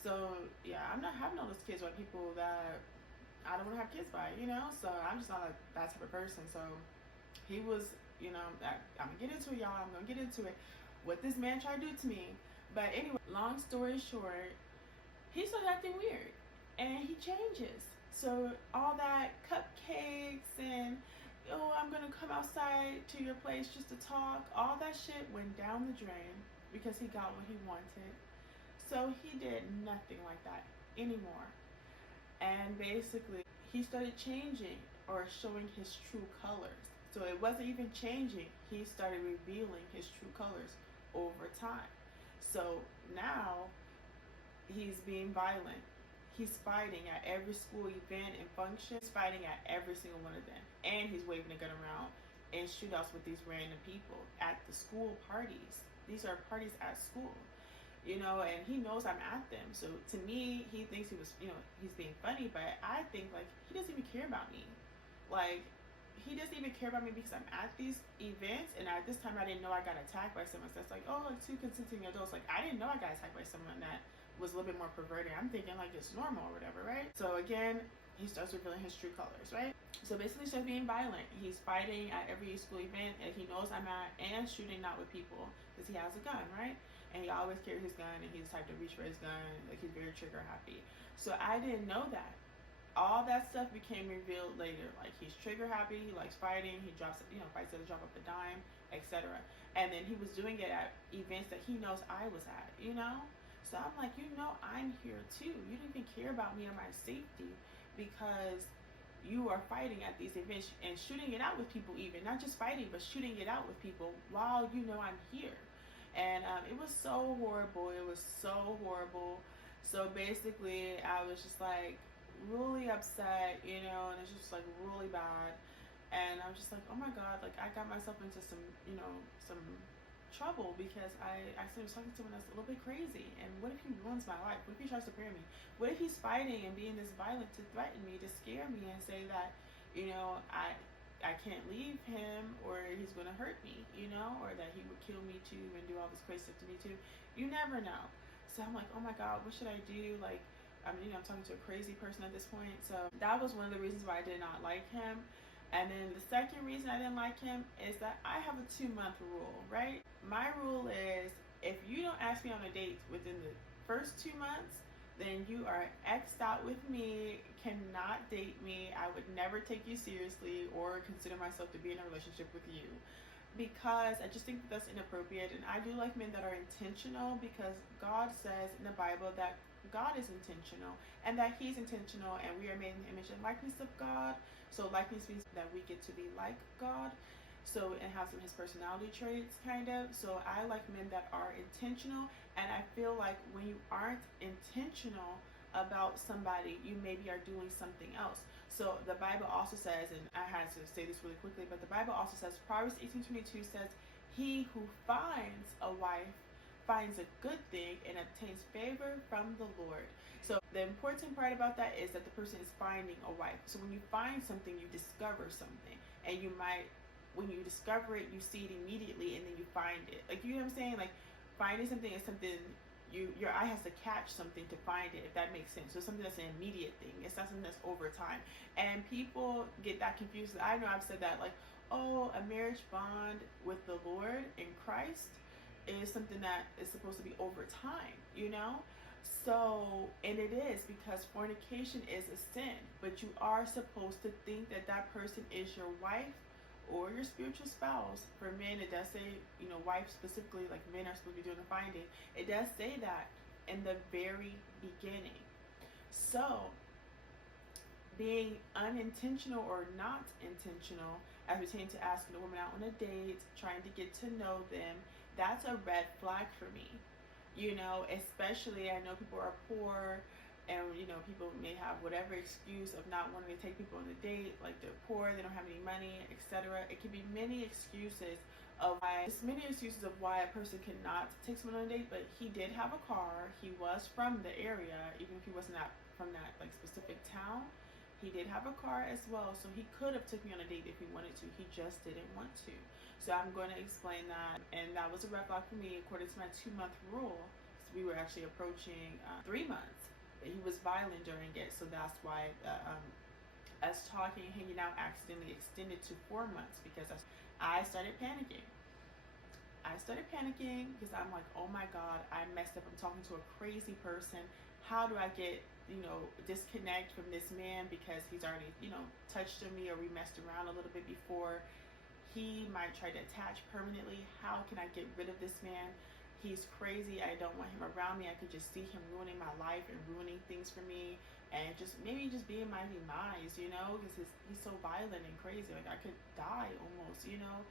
So yeah, I'm not having all those kids with people that I don't want to have kids by, you know. So I'm just not like that type of person. So he was, you know, I'm gonna get into it, y'all. I'm gonna get into it, what this man tried to do to me. But anyway, long story short, he started acting weird, and he changes. So all that cupcakes and, oh, I'm gonna come outside to your place just to talk, all that shit went down the drain, because he got what he wanted. So he did nothing like that anymore. And basically, he started changing or showing his true colors. So it wasn't even changing, he started revealing his true colors over time. So now he's being violent. He's fighting at every school event and function. He's fighting at every single one of them. And he's waving a gun around in shootouts with these random people at the school parties. These are parties at school, and he knows I'm at them. So to me, he thinks he's being funny, but I think like he doesn't even care about me. Like, he doesn't even care about me because I'm at these events, and at this time I didn't know I got attacked by someone. So it's like, oh, like two consenting adults. Like, I didn't know I got attacked by someone that was a little bit more perverted. I'm thinking like it's normal or whatever, right? So again, he starts revealing his true colors, right? So basically he's just being violent. He's fighting at every school event that he knows I'm at, and shooting not with people because he has a gun, right? And he always carries his gun, and he's the type to reach for his gun. Like, he's very trigger happy. So I didn't know that. All that stuff became revealed later. Like, he's trigger happy, he likes fighting, he drops, fights at a drop of a dime, etc. And then he was doing it at events that he knows I was at, So I'm like, I'm here too. You didn't even care about me or my safety because you are fighting at these events and shooting it out with people, even not just fighting, but shooting it out with people while I'm here. And it was so horrible. It was so horrible. So basically, I was just like really upset, and it's just like really bad. And I'm just like, oh my God, like I got myself into some trouble because I was talking to someone that's a little bit crazy. And what if he ruins my life? What if he tries to prepare me? What if he's fighting and being this violent to threaten me, to scare me, and say that, I can't leave him, or he's going to hurt me, or that he would kill me too and do all this crazy stuff to me too. You never know. So I'm like, oh my God, what should I do? Like, I'm talking to a crazy person at this point. So that was one of the reasons why I did not like him. And then the second reason I didn't like him is that I have a 2-month rule, right? My rule is if you don't ask me on a date within the first 2 months, then you are X'd out with me, cannot date me. I would never take you seriously or consider myself to be in a relationship with you, because I just think that's inappropriate. And I do like men that are intentional, because God says in the Bible that God is intentional and that he's intentional, and we are made in the image and likeness of God. So likeness means that we get to be like God. So it has some of his personality traits, kind of. So I like men that are intentional, and I feel like when you aren't intentional about somebody, you maybe are doing something else. So the Bible also says, and I had to say this really quickly, but the Bible also says, Proverbs 18:22 says, he who finds a wife finds a good thing and obtains favor from the Lord. So the important part about that is that the person is finding a wife. So when you find something, you discover something, and when you discover it, you see it immediately, and then you find it. Like, you know what I'm saying? Like, finding something is something your eye has to catch something to find it, if that makes sense. So something that's an immediate thing. It's not something that's over time. And people get that confused. I know I've said that, like, oh, a marriage bond with the Lord in Christ is something that is supposed to be over time, So, and it is, because fornication is a sin, but you are supposed to think that that person is your wife or your spiritual spouse. For men, it does say, wife specifically, like men are supposed to be doing the finding. It does say that in the very beginning. So, being unintentional or not intentional as pertains to asking a woman out on a date, trying to get to know them, that's a red flag for me. Especially, I know people are poor, and people may have whatever excuse of not wanting to take people on a date, like they're poor, they don't have any money, etc. It can be many excuses of why a person cannot take someone on a date. But he did have a car, he was from the area, even if he wasn't from that like specific town. He did have a car as well, so he could have took me on a date if he wanted to. He just didn't want to. So I'm going to explain that, and that was a red flag for me according to my 2-month rule. So we were actually approaching 3 months. He was violent during it, so that's why us talking and hanging out accidentally extended to 4 months, because I started panicking. Because I'm like, oh my God, I messed up. I'm talking to a crazy person. How do I get disconnect from this man, because he's already touched on me, or we messed around a little bit before. He might try to attach permanently. How can I get rid of this man? he's crazy. I don't want him around me. I could just see him ruining my life and ruining things for me, and just maybe just being my demise, you know, because he's so violent and crazy. Like I could die almost, you know,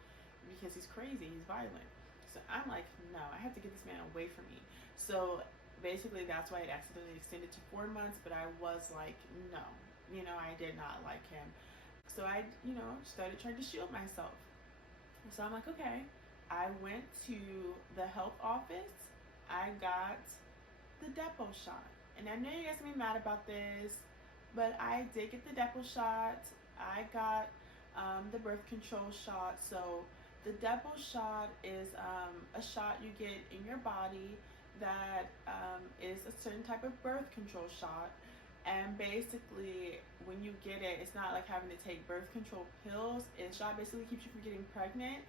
because he's crazy, he's violent. So I'm like, no, I have to get this man away from me. So basically that's why it accidentally extended to 4 months, but I was like, no, you know, I did not like him. So I, you know, started trying to shield myself. So I'm like, okay. I went to the health office. I got the depot shot. And I know you guys are gonna be mad about this, but I did get the depot shot. I got the birth control shot. So the depot shot is a shot you get in your body that is a certain type of birth control shot. And basically, when you get it, it's not like having to take birth control pills. It's shot basically keeps you from getting pregnant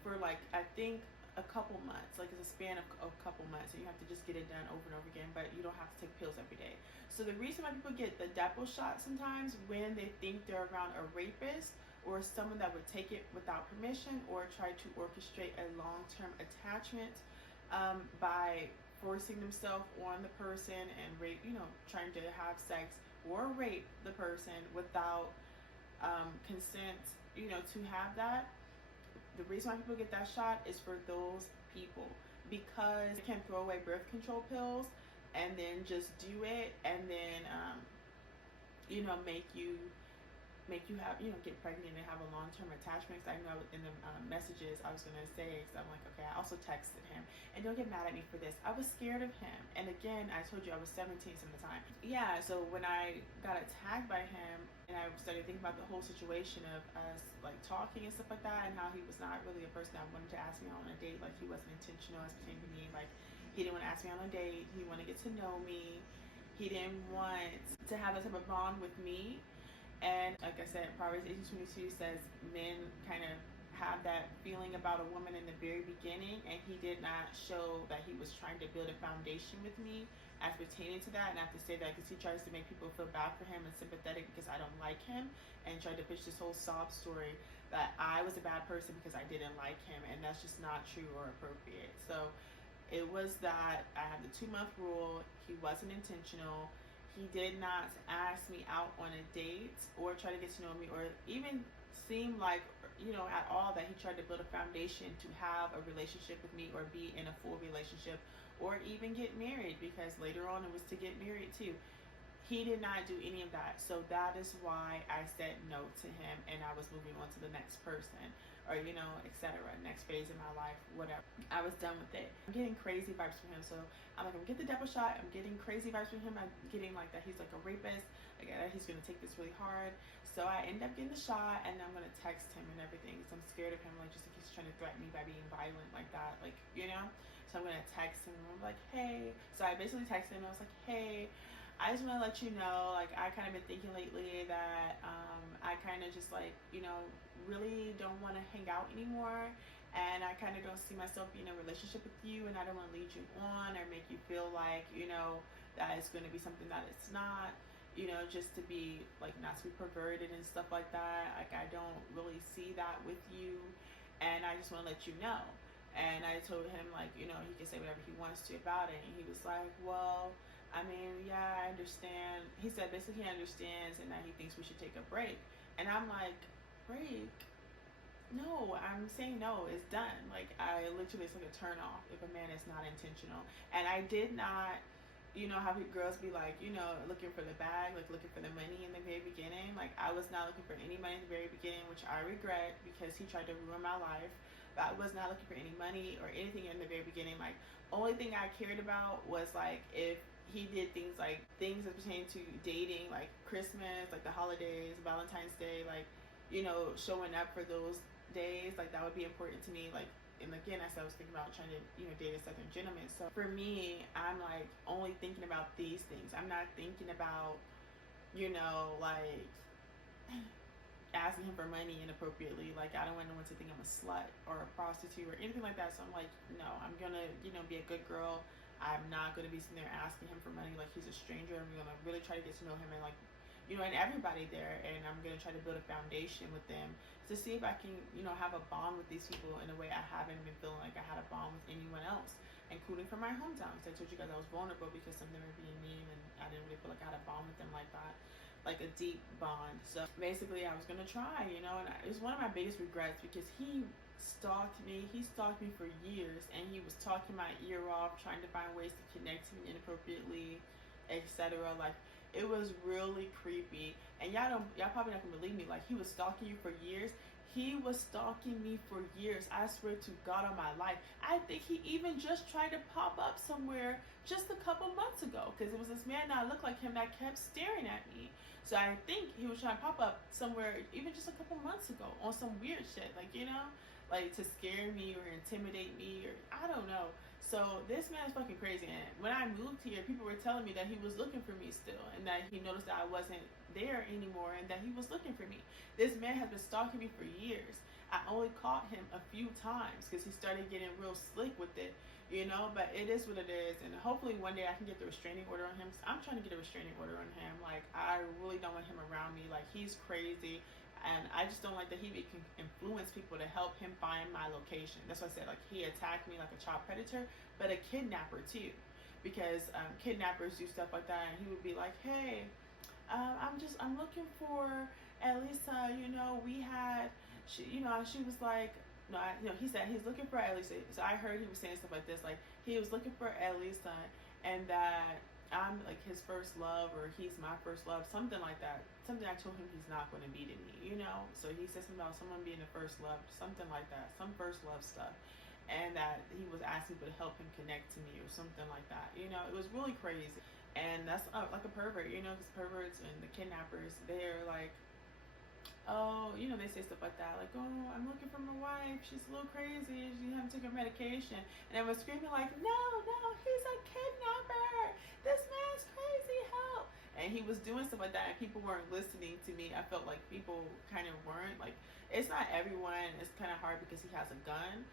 for like, I think, a couple months. Like it's a span of a couple months, and you have to just get it done over and over again, but you don't have to take pills every day. So the reason why people get the depot shot sometimes when they think they're around a rapist or someone that would take it without permission or try to orchestrate a long-term attachment by forcing themselves on the person and rape, you know, trying to have sex or rape the person without consent, you know, to have that. The reason why people get that shot is for those people, because they can throw away birth control pills and then just do it and then you know, make you have, you know, get pregnant and have a long-term attachment. Cause I know in the messages I was gonna say, because I'm like, okay, I also texted him, and don't get mad at me for this, I was scared of him. And again, I told you I was 17 some of the time. Yeah, so when I got attacked by him and I started thinking about the whole situation of us like talking and stuff like that, and how he was not really a person that wanted to ask me out on a date. Like he wasn't intentional as pertaining to me. Like he didn't want to ask me on a date, he wanted to get to know me, he didn't want to have that type of bond with me. And like I said, Proverbs 18:22 says men kind of have that feeling about a woman in the very beginning, and he did not show that he was trying to build a foundation with me as pertaining to that. And I have to say that because he tries to make people feel bad for him and sympathetic because I don't like him, and tried to pitch this whole sob story that I was a bad person because I didn't like him, and that's just not true or appropriate. So it was that I have the 2-month rule. He wasn't intentional. He did not ask me out on a date or try to get to know me or even seem like, you know, at all that he tried to build a foundation to have a relationship with me or be in a full relationship or even get married, because later on it was to get married too. He did not do any of that. So that is why I said no to him, and I was moving on to the next person, or, you know, etc. Next phase in my life, whatever. I was done with it. I'm getting crazy vibes from him. So I'm like, I'm getting the depot shot. I'm getting crazy vibes from him. I'm getting like that he's like a rapist. Like that he's going to take this really hard. So I end up getting the shot, and I'm going to text him and everything. So I'm scared of him, like just like he's trying to threaten me by being violent like that. Like, you know? So I'm going to text him, and I'm like, hey. So I basically texted him, and I was like, hey, I just want to let you know, like, I kind of been thinking lately that I kind of just like, you know, really don't want to hang out anymore, and I kind of don't see myself being in a relationship with you, and I don't want to lead you on or make you feel like, you know, that it's going to be something that it's not, you know, just to be like not to be perverted and stuff like that. Like I don't really see that with you, and I just want to let you know. And I told him, like, you know, he can say whatever he wants to about it. And he was like, well, I mean, yeah, I understand. He said basically he understands and that he thinks we should take a break. And I'm like, break? No, I'm saying no, it's done. Like, I literally, it's like a turn off if a man is not intentional. And I did not, you know how girls be like, you know, looking for the bag, like looking for the money in the very beginning. Like, I was not looking for any money in the very beginning, which I regret because he tried to ruin my life. But I was not looking for any money or anything in the very beginning. Like, only thing I cared about was like if he did things like things that pertain to dating, like Christmas, like the holidays, Valentine's Day, like, you know, showing up for those days, like that would be important to me. Like, and again, I said I was thinking about trying to, you know, date a Southern gentleman. So for me, I'm like only thinking about these things. I'm not thinking about, you know, like asking him for money inappropriately. Like, I don't want anyone to think I'm a slut or a prostitute or anything like that. So I'm like, no, I'm gonna, you know, be a good girl. I'm not gonna be sitting there asking him for money like he's a stranger. I'm gonna really try to get to know him and like and everybody there, and I'm gonna try to build a foundation with them to see if I can, have a bond with these people in a way I haven't been feeling like I had a bond with anyone else, including from my hometown. Because I told you guys I was vulnerable because some of them were being mean, and I didn't really feel like I had a bond with them like that, like a deep bond. So basically, I was gonna try, and it was one of my biggest regrets because he stalked me. He stalked me for years, and he was talking my ear off, trying to find ways to connect to me inappropriately, etc. Like, it was really creepy. And y'all probably not gonna believe me. Like, he was stalking you for years. He was stalking me for years. I swear to God on my life. I think he even just tried to pop up somewhere just a couple months ago, because it was this man that looked like him that kept staring at me. So I think he was trying to pop up somewhere even just a couple months ago on some weird shit, like, like to scare me or intimidate me, or I don't know. So this man is fucking crazy. And when I moved here, people were telling me that he was looking for me still, and that he noticed that I wasn't there anymore, and that he was looking for me. This man has been stalking me for years. I only caught him a few times because he started getting real slick with it, but it is what it is. And hopefully one day I can get the restraining order on him. I'm trying to get a restraining order on him. Like, I really don't want him around me. Like, he's crazy. And I just don't like that he can influence people to help him find my location. That's why I said, like, he attacked me like a child predator, but a kidnapper too. Because kidnappers do stuff like that. And he would be like, hey, I'm looking for Elisa, we had, she was like, no, he said he's looking for Elisa. So I heard he was saying stuff like this, like he was looking for Elisa, and that I'm like his first love, or he's my first love, something like that. Something I told him he's not going to be to me, So he said something about someone being the first love, something like that, some first love stuff. And that he was asking people to help him connect to me or something like that. It was really crazy. And that's like a pervert, because perverts and the kidnappers, they're like, oh, they say stuff like that, like, oh, I'm looking for my wife, she's a little crazy, she hasn't taken medication. And I was screaming like, no, he's a kidnapper, this man's crazy, help. And he was doing stuff like that, and people weren't listening to me. I felt like people kind of weren't, like, it's not everyone, it's kind of hard because he has a gun,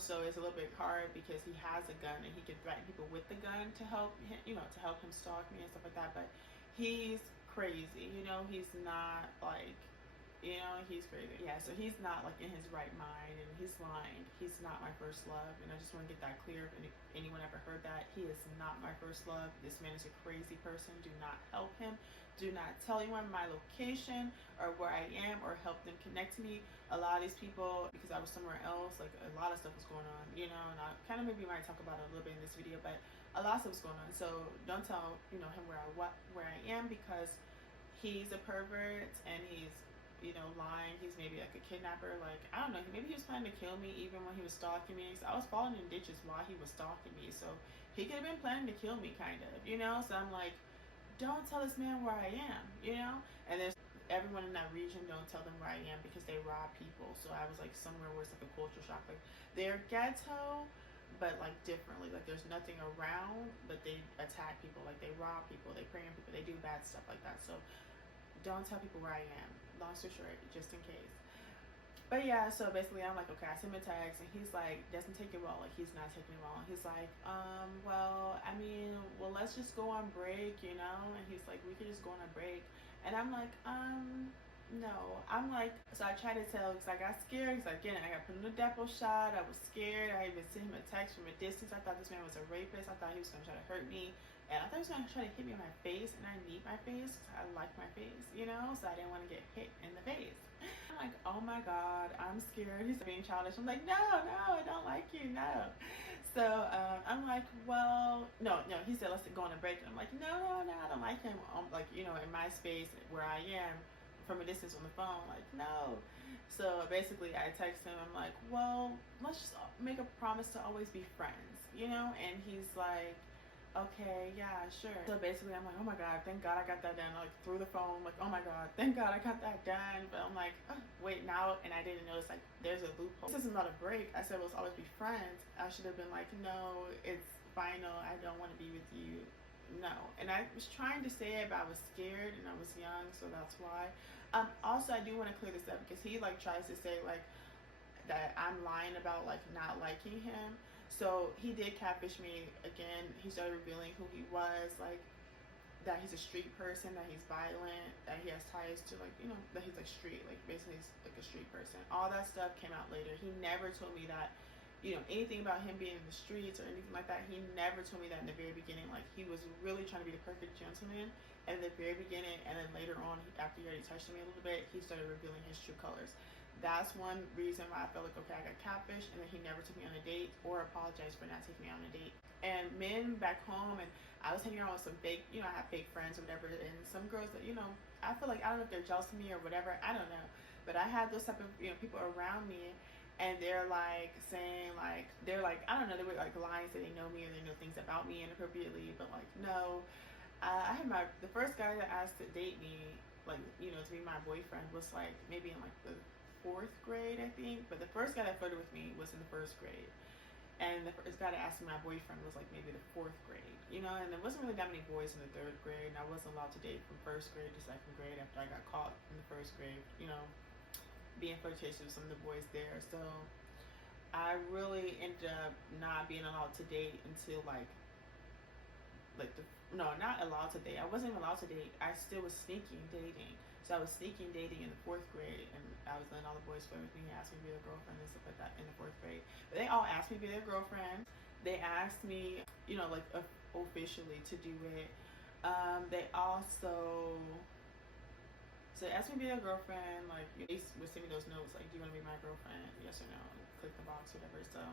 so it's a little bit hard because he has a gun and he can threaten people with the gun to help him, to help him stalk me and stuff like that. But he's crazy, he's not like, he's crazy. Yeah, so he's not like in his right mind, and he's lying. He's not my first love, and I just want to get that clear. If anyone ever heard that, he is not my first love. This man is a crazy person. Do not help him. Do not tell anyone my location or where I am, or help them connect to me. A lot of these people, because I was somewhere else, like a lot of stuff was going on, and I kind of maybe might talk about it a little bit in this video, but a lot of stuff was going on. So don't tell him where I am, because he's a pervert and he's lying. He's maybe like a kidnapper. Like, I don't know, maybe he was planning to kill me even when he was stalking me. So I was falling in ditches while he was stalking me, so he could have been planning to kill me, kind of, so I'm like, don't tell this man where I am, and there's everyone in that region, don't tell them where I am, because they rob people. So I was like somewhere where it's like a culture shock. Like, they're ghetto, but like differently. Like, there's nothing around, but they attack people. Like, they rob people, they prey on people, they do bad stuff like that. So don't tell people where I am, long story short, just in case. But yeah, so basically I'm like, okay, I send him a text, and he's like, doesn't take it well. Like, he's not taking it well. He's like, well, let's just go on break, and he's like, we could just go on a break. And I'm like, no. I'm like, so I tried to tell, because I got scared, because again, I got put in a depot shot, I was scared. I even sent him a text from a distance. I thought this man was a rapist. I thought he was going to try to hurt me, and I thought he was going to try to hit me in my face, and I need my face, because I like my face, so I didn't want to get hit in the face. I'm like, oh my God, I'm scared. He's being childish. I'm like, no, I don't like you, no. So I'm like, well, no, he said, let's go on a break. And I'm like, no, I don't like him. Like, in my space where I am, from a distance on the phone, like, no. So basically I text him, I'm like, well, let's just make a promise to always be friends, and he's like, okay, yeah, sure. So basically I'm like, oh my God, thank God I got that done. Like, through the phone, like, oh my God, thank God I got that done. But I'm like, oh, wait, now, and I didn't notice, like, there's a loophole. This is not a break. I said, let's always be friends. I should have been like, no, it's final, I don't want to be with you, no. And I was trying to say it, but I was scared and I was young, so that's why. Also, I do want to clear this up, because he like tries to say like that I'm lying about like not liking him. So he did catfish me again. He started revealing who he was. Like, that he's a street person, that he's violent, that he has ties to, like, you know, that he's like street, like basically he's like a street person. All that stuff came out later. He never told me that, you know, anything about him being in the streets or anything like that. He never told me that in the very beginning. Like, he was really trying to be the perfect gentleman at the very beginning, and then later on, after he already touched me a little bit, he started revealing his true colors. That's one reason why I felt like, okay, I got catfish, and then he never took me on a date or apologized for not taking me on a date. And men back home, and I was hanging around with some fake, you know, I have fake friends or whatever, and some girls that, you know, I feel like, I don't know if they're jealous of me or whatever, I don't know, but I had those type of, you know, people around me, and they're like saying, like, they're like, I don't know, they were like lying, saying they know me or they know things about me inappropriately, but like, no. I had the first guy that asked to date me, like, you know, to be my boyfriend, was like maybe in like the 4th grade, I think. But the first guy that flirted with me was in the 1st grade, and the first guy that asked me my boyfriend was like maybe the 4th grade, you know. And there wasn't really that many boys in the 3rd grade, and I wasn't allowed to date from 1st grade to 2nd grade after I got caught in the 1st grade, you know, being flirtatious with some of the boys there. So I really ended up not being allowed to date until like the, no, not allowed to date. I wasn't even allowed to date. I still was sneaking dating. So I was sneaking dating in the 4th grade, and I was letting all the boys flirt with me, asking me to be their girlfriend and stuff like that in the 4th grade. But they all asked me to be their girlfriend. They asked me, you know, like officially to do it. They also, so they asked me to be their girlfriend. Like, they would send me those notes, like, do you want to be my girlfriend? Yes or no? Click the box, whatever. So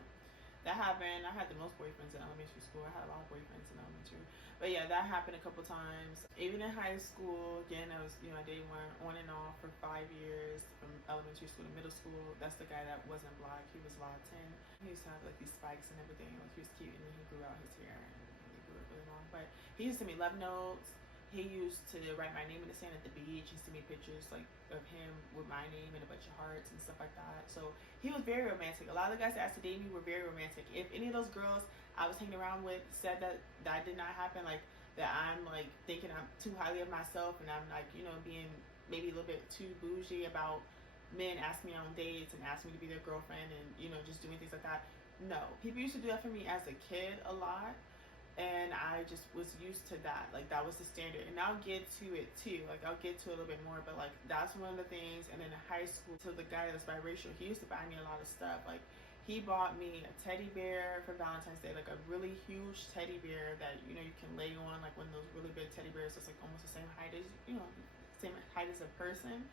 that happened. I had the most boyfriends in elementary school. I had a lot of boyfriends in elementary. But yeah, that happened a couple times. Even in high school, again, I was, you know, I dated one on and off for 5 years, from elementary school to middle school. That's the guy that wasn't black. He was Latin. He used to have like these spikes and everything. Like, he was cute, and then he grew out his hair and he grew it really long. But he used to send me love notes. He used to write my name in the sand at the beach. He sent me pictures like of him with my name and a bunch of hearts and stuff like that. So he was very romantic. A lot of the guys that asked to date me were very romantic. If any of those girls I was hanging around with said that that did not happen, like that I'm like thinking I'm too highly of myself, and I'm like, you know, being maybe a little bit too bougie about men asking me on dates and asking me to be their girlfriend, and, you know, just doing things like that. No, people used to do that for me as a kid a lot, and I just was used to that. Like, that was the standard, and I'll get to it too. Like, I'll get to it a little bit more, but like, that's one of the things. And then in high school, to the guy that's biracial, he used to buy me a lot of stuff. Like, he bought me a teddy bear for Valentine's Day, like a really huge teddy bear that, you know, you can lay on, like one of those really big teddy bears that's like almost the same height as, you know, same height as a person.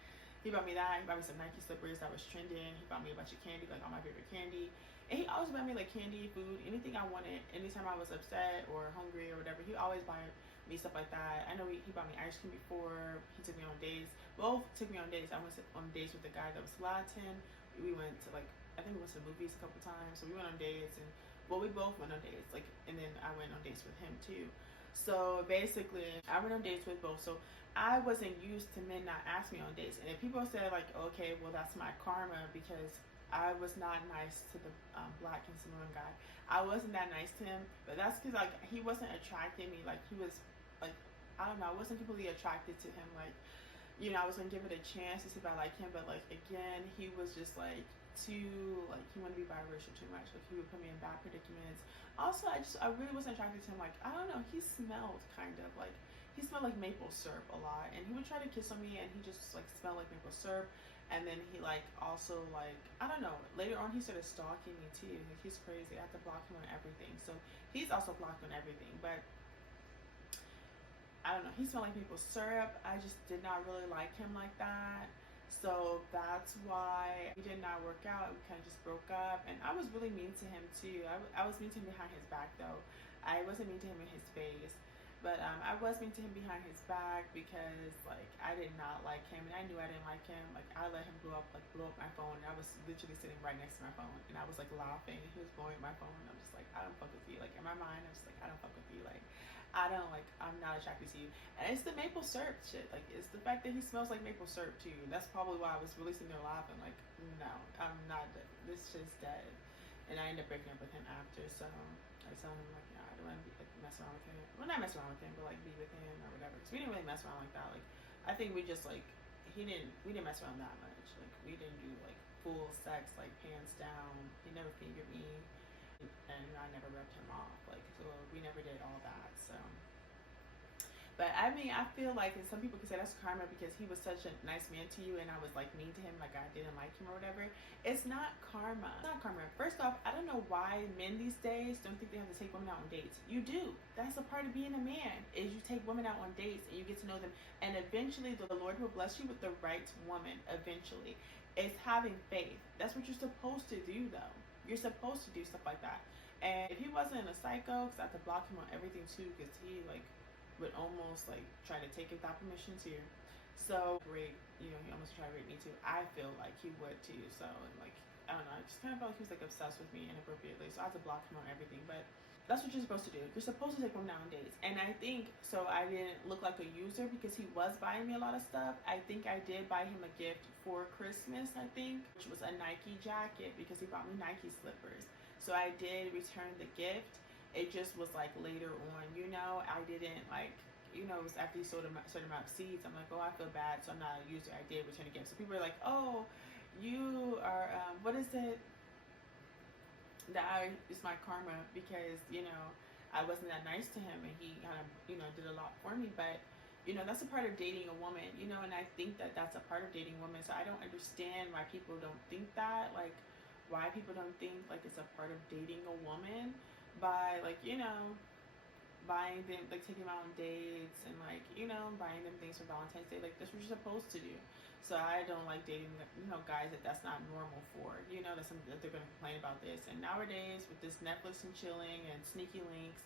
He bought me that. He bought me some Nike slippers that was trending. He bought me a bunch of candy, like all my favorite candy. And he always bought me like candy, food, anything I wanted. Anytime I was upset or hungry or whatever, he always buy me stuff like that. I know he bought me ice cream before. He took me on dates. Both took me on dates. I went on dates with the guy that was Latin. We went to like, I think we went to the movies a couple times. So we went on dates, and well, we both went on dates. Like, and then I went on dates with him too. So basically, I went on dates with both. So I wasn't used to men not asking me on dates. And if people say like, okay, well, that's my karma because I was not nice to the black and Samoan guy. I wasn't that nice to him, but that's because like he wasn't attracting me. Like, he was like, I don't know, I wasn't completely attracted to him. Like, you know, I was gonna give it a chance to see if I like him, but like, again, he was just like too, like, he wanted to be biracial too much. Like, he would put me in bad predicaments. Also, I really wasn't attracted to him. Like, I don't know, he smelled kind of like, he smelled like maple syrup a lot, and he would try to kiss on me, and he just like smelled like maple syrup. And then he like also like, I don't know, later on he started stalking me too. Like, he's crazy. I have to block him on everything. So he's also blocked on everything, but I don't know, he smelled like maple syrup. I just did not really like him like that. So that's why we did not work out. We kind of just broke up, and I was really mean to him too. I was mean to him behind his back though. I wasn't mean to him in his face, but I was mean to him behind his back because like I did not like him, and I knew I didn't like him. Like, I let him blow up my phone, and I was literally sitting right next to my phone, and I was like laughing. He was blowing my phone, and I'm just like, I don't fuck with you. Like, in my mind, I was like, I don't fuck with you. Like, I'm not attracted to you. And it's the maple syrup shit. Like, it's the fact that he smells like maple syrup too. That's probably why I was really sitting there laughing. Like, no, I'm not dead. This shit's dead. And I ended up breaking up with him after. So I was telling him like, yeah, I don't want to mess around with him. Well, not mess around with him, but like be with him or whatever. Because we didn't really mess around like that. Like, I think we just like, we didn't mess around that much. Like, we didn't do like full sex, like pants down. He never fingered me, and I never rubbed him off. Like, so we never did all that. So, But I mean, I feel like, and some people can say that's karma because he was such a nice man to you and I was like mean to him, like I didn't like him or whatever. It's not karma. It's not karma. First off, I don't know why men these days don't think they have to take women out on dates. You do. That's a part of being a man, is you take women out on dates and you get to know them. And eventually the Lord will bless you with the right woman eventually. It's having faith. That's what you're supposed to do though. You're supposed to do stuff like that. And if he wasn't a psycho, because I had to block him on everything too, because he like would almost like try to take it without permission too. So rape, you know, he almost tried to rape me too. I feel like he would too. So like, I don't know, I just kind of felt like he was like obsessed with me inappropriately. So I had to block him on everything. But that's what you're supposed to do. You're supposed to take women out on dates. And I think, so I didn't look like a user because he was buying me a lot of stuff. I think I did buy him a gift for Christmas, I think, which was a Nike jacket because he bought me Nike slippers. So I did return the gift. It just was like later on, you know, I didn't like, you know, it was after you sold a certain amount of seeds. I'm like, oh, I feel bad, so I'm not a user. I did return a gift. So people are like, oh, you are, what is it? It's my karma because, you know, I wasn't that nice to him and he kind of, you know, did a lot for me. But, you know, that's a part of dating a woman, you know, and I think that that's a part of dating women. So I don't understand why people don't think that, like, why people don't think like it's a part of dating a woman by like, you know, buying them, like taking them out on dates and like, you know, buying them things for Valentine's Day. Like that's what you're supposed to do. So I don't like dating, you know, guys that's not normal for, you know, that's something that they're gonna complain about this. And nowadays with this Netflix and chilling and sneaky links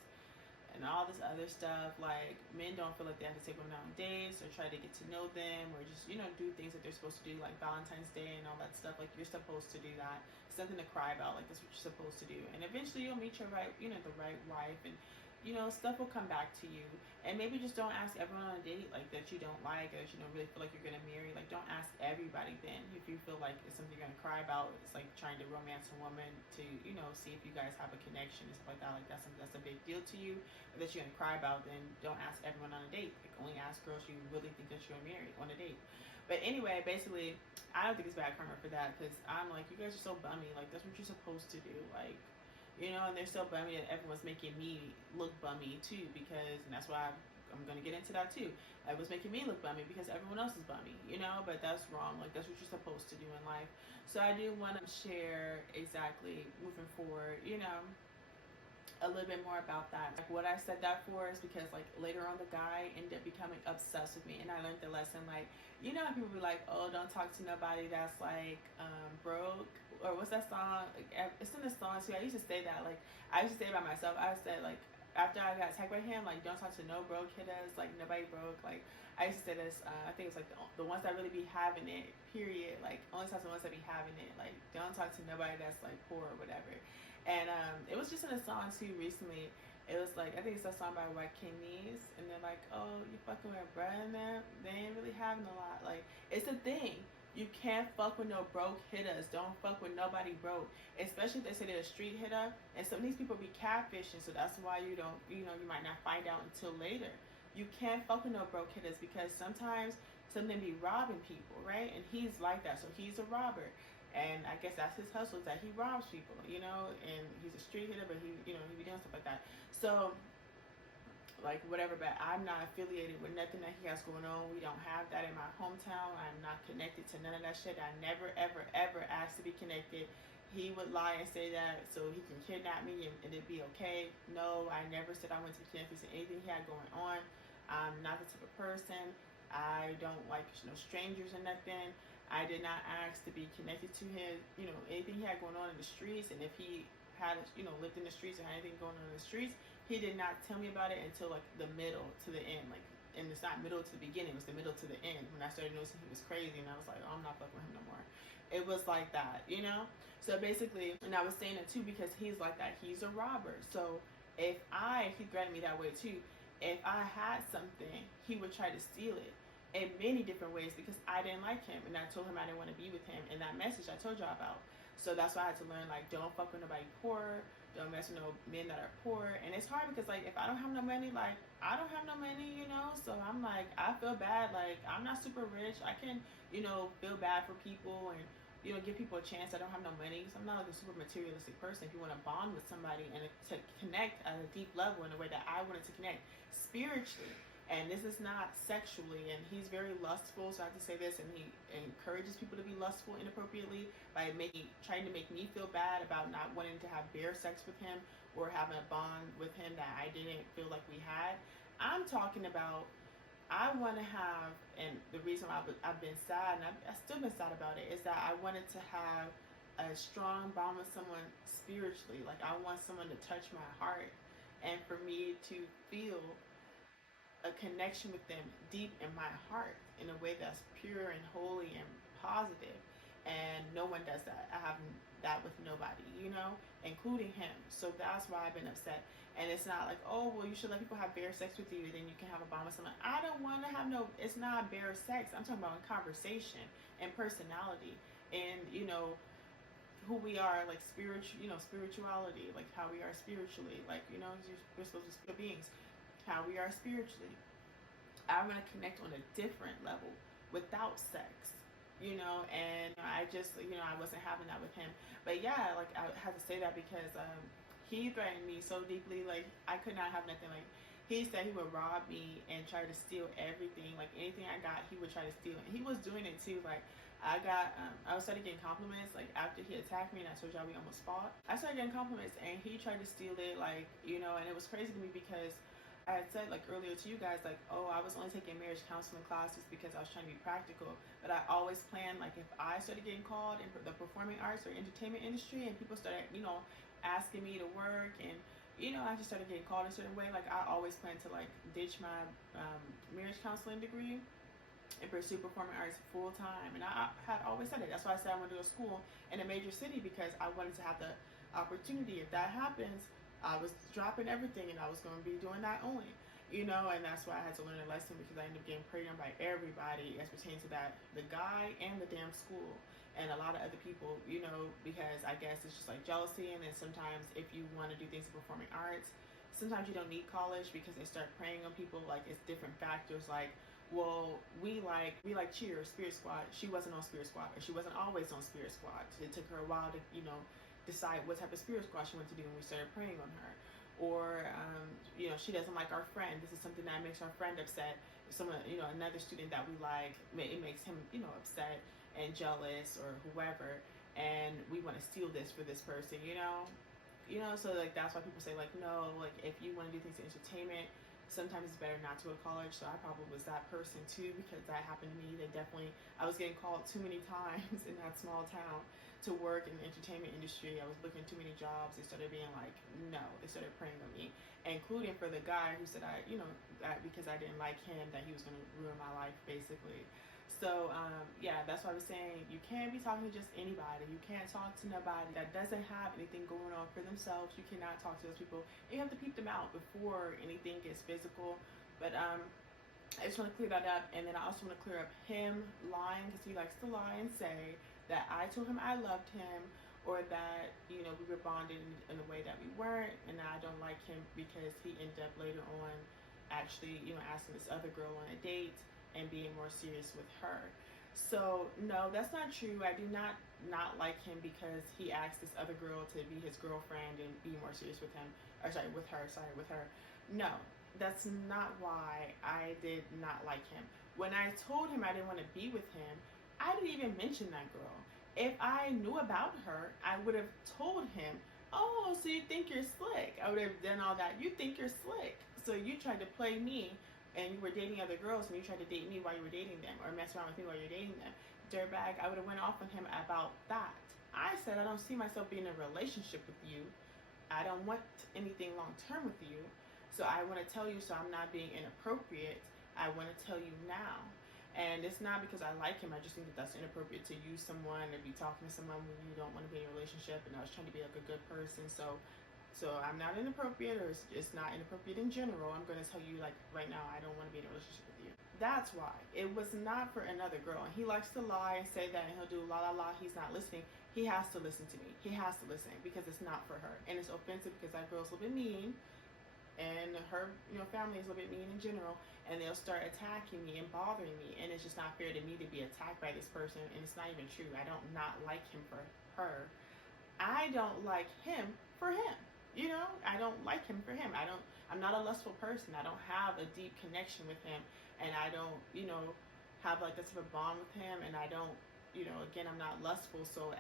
and all this other stuff, like men don't feel like they have to take women out on dates or try to get to know them or just, you know, do things that they're supposed to do like Valentine's Day and all that stuff. Like you're supposed to do that. It's nothing to cry about. Like that's what you're supposed to do. And eventually you'll meet your right, you know, the right wife and, you know, stuff will come back to you. And maybe just don't ask everyone on a date like that you don't like or that you don't really feel like you're gonna marry. Like don't ask everybody then. If you feel like it's something you're gonna cry about, it's like trying to romance a woman to, you know, see if you guys have a connection and stuff like that. Like that's something that's a big deal to you or that you're gonna cry about, then don't ask everyone on a date. Like only ask girls you really think that you're gonna marry on a date. But anyway, basically, I don't think it's bad karma for that because I'm like, you guys are so bummy. Like that's what you're supposed to do. Like, you know, and they're so bummy that everyone's making me look bummy too because, and that's why I'm going to get into that too. Everyone's making me look bummy because everyone else is bummy, you know, but that's wrong. Like, that's what you're supposed to do in life. So I do want to share exactly moving forward, you know, a little bit more about that. Like what I said that for is because like later on the guy ended up becoming obsessed with me and I learned the lesson. Like, you know how people be like, oh, don't talk to nobody that's like broke, or what's that song? Like, it's in the song too. I used to say that. Like I used to say it by myself. I would say like after I got attacked by him, like don't talk to no broke hitters, like nobody broke. Like I used to say this. I think it's like the ones that really be having it. Period. Like only talk to the ones that be having it. Like don't talk to nobody that's like poor or whatever. And it was just in a song too recently. It was like, I think it's a song by White Knees, and they're like, oh, you fucking with bruh and them? They ain't really having a lot. Like, it's a thing. You can't fuck with no broke hitters. Don't fuck with nobody broke. Especially if they say they're a street hitter. And some of these people be catfishing, so that's why you don't, you know, you might not find out until later. You can't fuck with no broke hitters because sometimes some of them be robbing people, right? And he's like that, so he's a robber. And I guess that's his hustle, is that he robs people, you know, and he's a street hitter, but he, you know, he be doing stuff like that. So, like, whatever, but I'm not affiliated with nothing that he has going on. We don't have that in my hometown. I'm not connected to none of that shit. I never, ever, ever asked to be connected. He would lie and say that so he can kidnap me and it'd be okay. No, I never said I went to be connected to anything he had going on. I'm not the type of person. I don't like, you know, strangers or nothing. I did not ask to be connected to him, you know, anything he had going on in the streets. And if he had, you know, lived in the streets or had anything going on in the streets, he did not tell me about it until like the middle to the end. Like, and it's not middle to the beginning, it was the middle to the end when I started noticing he was crazy and I was like, oh, I'm not fucking with him no more. It was like that, you know? So basically, and I was saying it too because he's like that. He's a robber. So if he threatened me that way too. If I had something, he would try to steal it in many different ways because I didn't like him and I told him I didn't want to be with him in that message I told y'all about. So that's why I had to learn, like, don't fuck with nobody poor, don't mess with no men that are poor. And it's hard because, like, if I don't have no money, like, I don't have no money, you know? So I'm like, I feel bad, like, I'm not super rich. I can, you know, feel bad for people and, you know, give people a chance. I don't have no money, so I'm not like a super materialistic person. If you want to bond with somebody and to connect at a deep level in a way that I wanted to connect spiritually, And this is not sexually, and he's very lustful, so I have to say this, and he encourages people to be lustful inappropriately by trying to make me feel bad about not wanting to have bare sex with him or having a bond with him that I didn't feel like we had. I'm talking about, I want to have, and the reason why I've been sad, and I've still been sad about it, is that I wanted to have a strong bond with someone spiritually. Like, I want someone to touch my heart and for me to feel a connection with them deep in my heart in a way that's pure and holy and positive. And no one does that. I have that with nobody, you know, including him. So that's why I've been upset. And it's not like, oh, well, you should let people have bare sex with you, then you can have a bond with someone. I don't want to have it's not bare sex. I'm talking about in conversation and personality and, you know, who we are, like spirituality, like how we are spiritually, like, you know, we're supposed to be beings, how we are spiritually. I want to connect on a different level without sex, you know, and I just, you know, I wasn't having that with him. But yeah, like, I had to say that because he threatened me so deeply, like, I could not have nothing. Like, he said he would rob me and try to steal everything, like anything I got, he would try to steal. And he was doing it too. Like, I started getting compliments, like, after he attacked me and I told y'all we almost fought. I started getting compliments and he tried to steal it, like, you know, and it was crazy to me because I had said, like, earlier to you guys, like, oh, I was only taking marriage counseling classes because I was trying to be practical. But I always planned, like, if I started getting called in the performing arts or entertainment industry and people started, you know, asking me to work and, you know, I just started getting called a certain way, like, I always planned to, like, ditch my marriage counseling degree and pursue performing arts full time. And I had always said it. That's why I said I wanted to go to school in a major city, because I wanted to have the opportunity. If that happens, I was dropping everything and I was going to be doing that only, you know. And that's why I had to learn a lesson, because I ended up getting preyed on by everybody as pertains to that, the guy and the damn school and a lot of other people, you know, because I guess it's just like jealousy. And then sometimes if you want to do things in performing arts, sometimes you don't need college because they start preying on people. Like, it's different factors, like, well, we like cheer, Spirit Squad. She wasn't on Spirit Squad, or she wasn't always on Spirit Squad. It took her a while to, you know, decide what type of Spirit Squad she wanted to do, and we started preying on her. Or, you know, she doesn't like our friend. This is something that makes our friend upset. Someone, you know, another student that we like, it makes him, you know, upset and jealous, or whoever, and we want to steal this for this person, you know. So, like, that's why people say, like, no, like, if you want to do things in entertainment, sometimes it's better not to go to college. So I probably was that person too, because that happened to me. I was getting called too many times in that small town to work in the entertainment industry. I was looking too many jobs. They started being like, no, they started preying on me, including for the guy who said because I didn't like him, that he was going to ruin my life, basically. So, yeah, that's why I was saying you can't be talking to just anybody. You can't talk to nobody that doesn't have anything going on for themselves. You cannot talk to those people. You have to peep them out before anything gets physical. But I just want to clear that up. And then I also want to clear up him lying, because he likes to lie and say that I told him I loved him, or that, you know, we were bonded in a way that we weren't, and I don't like him because he ended up later on actually, you know, asking this other girl on a date and being more serious with her. So no, that's not true. I do not like him because he asked this other girl to be his girlfriend and be more serious with him, or with her. No, that's not why I did not like him. When I told him I didn't want to be with him, I didn't even mention that girl. If I knew about her, I would have told him, oh, so you think you're slick. I would have done all that. You think you're slick. So you tried to play me, and you were dating other girls, and you tried to date me while you were dating them, or mess around with me while you're dating them. Dirtbag, I would have went off on him about that. I said I don't see myself being in a relationship with you. I don't want anything long term with you. So I want to tell you, so I'm not being inappropriate. I want to tell you now. And it's not because I like him. I just think that that's inappropriate to use someone, to be talking to someone when you don't want to be in a relationship. And I was trying to be like a good person. So I'm not inappropriate, or it's not inappropriate in general. I'm going to tell you, like, right now, I don't want to be in a relationship with you. That's why. It was not for another girl. And he likes to lie and say that, and he'll do la la la. He's not listening. He has to listen to me. He has to listen, because it's not for her. And it's offensive because that girl's a little bit mean. And her, you know, family is a little bit mean in general, and they'll start attacking me and bothering me, and it's just not fair to me to be attacked by this person, and it's not even true. I don't not like him for her. I don't like him for him. You know, I don't like him for him. I'm not a lustful person. I don't have a deep connection with him, and I don't, have like this sort of bond with him, and I don't, again, I'm not lustful, so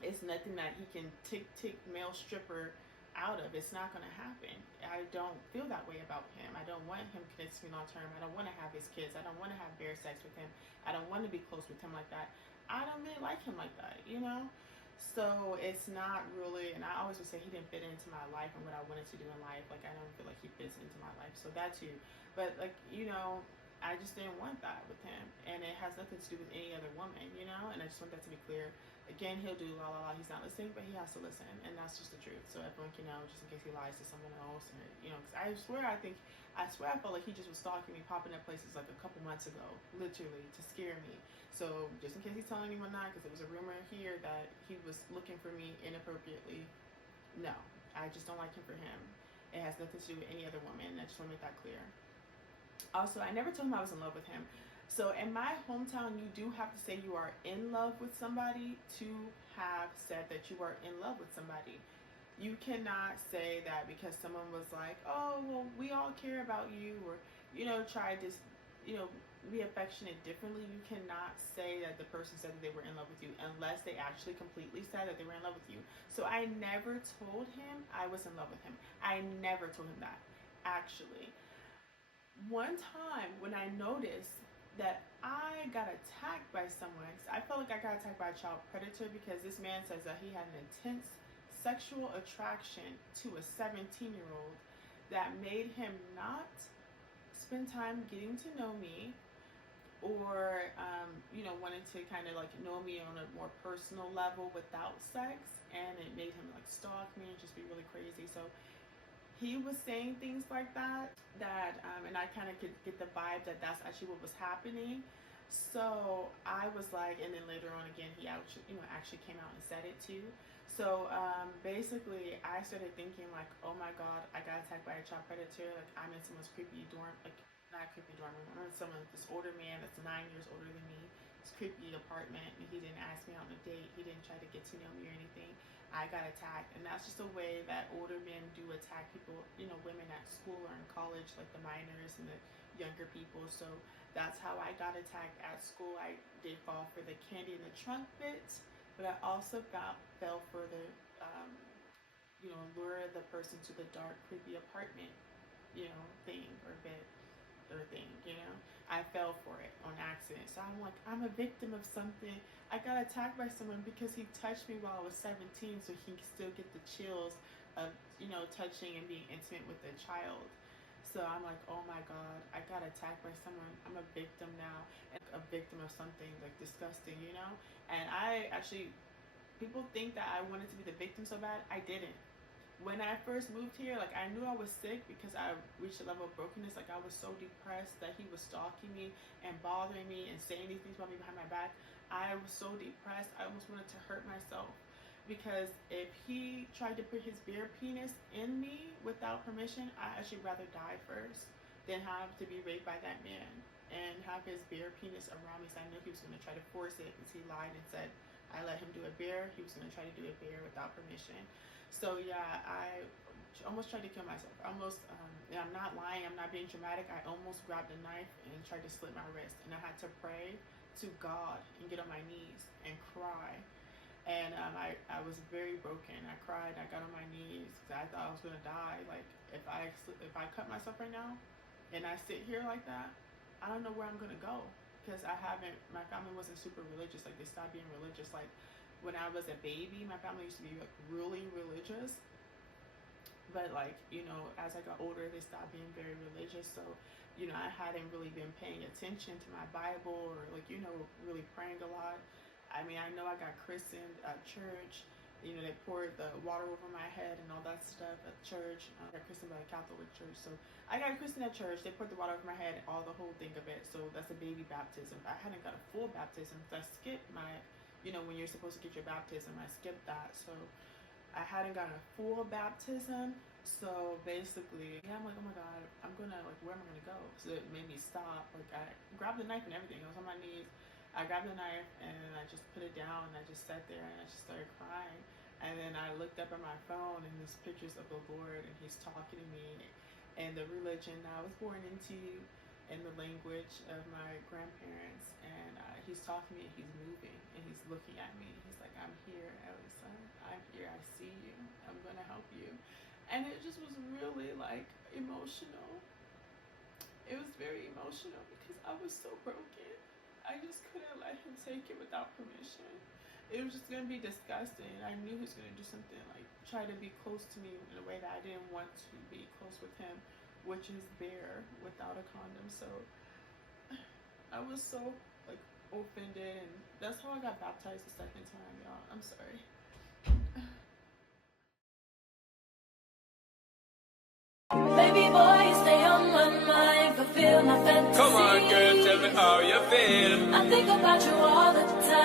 it's nothing that he can tick male stripper out of. It's not going to happen. I don't feel that way about him. I don't want him connected to me long term. I don't want to have his kids. I don't want to have bare sex with him. I don't want to be close with him like that. I don't really like him like that, So it's not really, and I always would say he didn't fit into my life and what I wanted to do in life. Like, I don't feel like he fits into my life. So that too. But like, I just didn't want that with him. And it has nothing to do with any other woman, and I just want that to be clear. Again, he'll do la la la, he's not listening, but he has to listen, and that's just the truth. So everyone can know, just in case he lies to someone else. And because I swear I felt like he just was stalking me, popping up places like a couple months ago, literally to scare me. So just in case he's telling anyone that, because there was a rumor here that he was looking for me inappropriately, no, I just don't like him for him. It has nothing to do with any other woman. I just want to make that clear. Also, I never told him I was in love with him. So in my hometown, you do have to say you are in love with somebody to have said that you are in love with somebody. You cannot say that because someone was like, oh, well, we all care about you, or, try to, be affectionate differently. You cannot say that the person said that they were in love with you unless they actually completely said that they were in love with you. So I never told him I was in love with him. I never told him that, actually. One time when I noticed that I got attacked by someone, I felt like I got attacked by a child predator because this man says that he had an intense sexual attraction to a 17-year-old that made him not spend time getting to know me, or wanting to kind of like know me on a more personal level without sex, and it made him like stalk me and just be really crazy. So he was saying things like that, and I kind of could get the vibe that that's actually what was happening. So I was like, and then later on again, he actually came out and said it too. So basically, I started thinking like, oh my God, I got attacked by a child predator. Like, I'm in someone's creepy dorm, like not creepy dorm room. I'm in this older man that's 9 years older than me. This creepy apartment, and he didn't ask me out on a date. He didn't try to get to know me or anything. I got attacked, and that's just a way that older men do attack people, women at school or in college, like the minors and the younger people. So that's how I got attacked at school. I did fall for the candy in the trunk bit, but I also fell for the, lure the person to the dark, creepy apartment, thing or bit or thing, I fell for it on accident. So I'm like, I'm a victim of something. I got attacked by someone because he touched me while I was 17, so he can still get the chills of, touching and being intimate with a child. So I'm like, oh my God, I got attacked by someone. I'm a victim now, and a victim of something like disgusting, And I actually, people think that I wanted to be the victim so bad. I didn't. When I first moved here, like, I knew I was sick because I reached a level of brokenness. Like, I was so depressed that he was stalking me and bothering me and saying these things about me behind my back. I was so depressed, I almost wanted to hurt myself, because if he tried to put his bare penis in me without permission, I actually rather die first than have to be raped by that man and have his bare penis around me. So I knew he was going to try to force it, because he lied and said I let him do a bare. He was going to try to do a bare without permission. So yeah, I almost tried to kill myself. Almost, I'm not lying, I'm not being dramatic. I almost grabbed a knife and tried to slit my wrist, and I had to pray to God and get on my knees and cry. And I was very broken. I cried, I got on my knees because I thought I was going to die. Like, if I cut myself right now and I sit here like that, I don't know where I'm going to go, because my family wasn't super religious. Like, they stopped being religious. Like, when I was a baby, my family used to be like really religious, but like, as I got older, they stopped being very religious. So, I hadn't really been paying attention to my Bible, or like, really praying a lot. I mean, I know I got christened at church. They poured the water over my head and all that stuff at church. I got christened by a Catholic church. So I got christened at church. They poured the water over my head, all the whole thing of it. So that's a baby baptism. I hadn't got a full baptism because I skipped my, when you're supposed to get your baptism, I skipped that. So I hadn't gotten a full baptism. So basically, yeah, I'm like, oh my God, I'm gonna, like, where am I gonna go? So it made me stop. Like, I grabbed the knife and everything. I was on my knees. I grabbed the knife and I just put it down, and I just sat there and I just started crying. And then I looked up at my phone and there's pictures of the Lord, and he's talking to me and the religion I was born into and the language of my grandparents. And he's talking to me, and he's moving, and he's looking at me. He's like, I'm here, Elisa. I'm here. I see you. I'm going to help you. And it just was really like emotional. It was very emotional because I was so broken. I just couldn't let him take it without permission. It was just going to be disgusting. I knew he was going to do something like try to be close to me in a way that I didn't want to be close with him, which is bare without a condom. So I was so like offended, and that's how I got baptized the second time, y'all. I'm sorry. Baby boy, you stay on my mind, fulfill my fantasy. Come on, girl, tell me how you feel. I think about you all the time.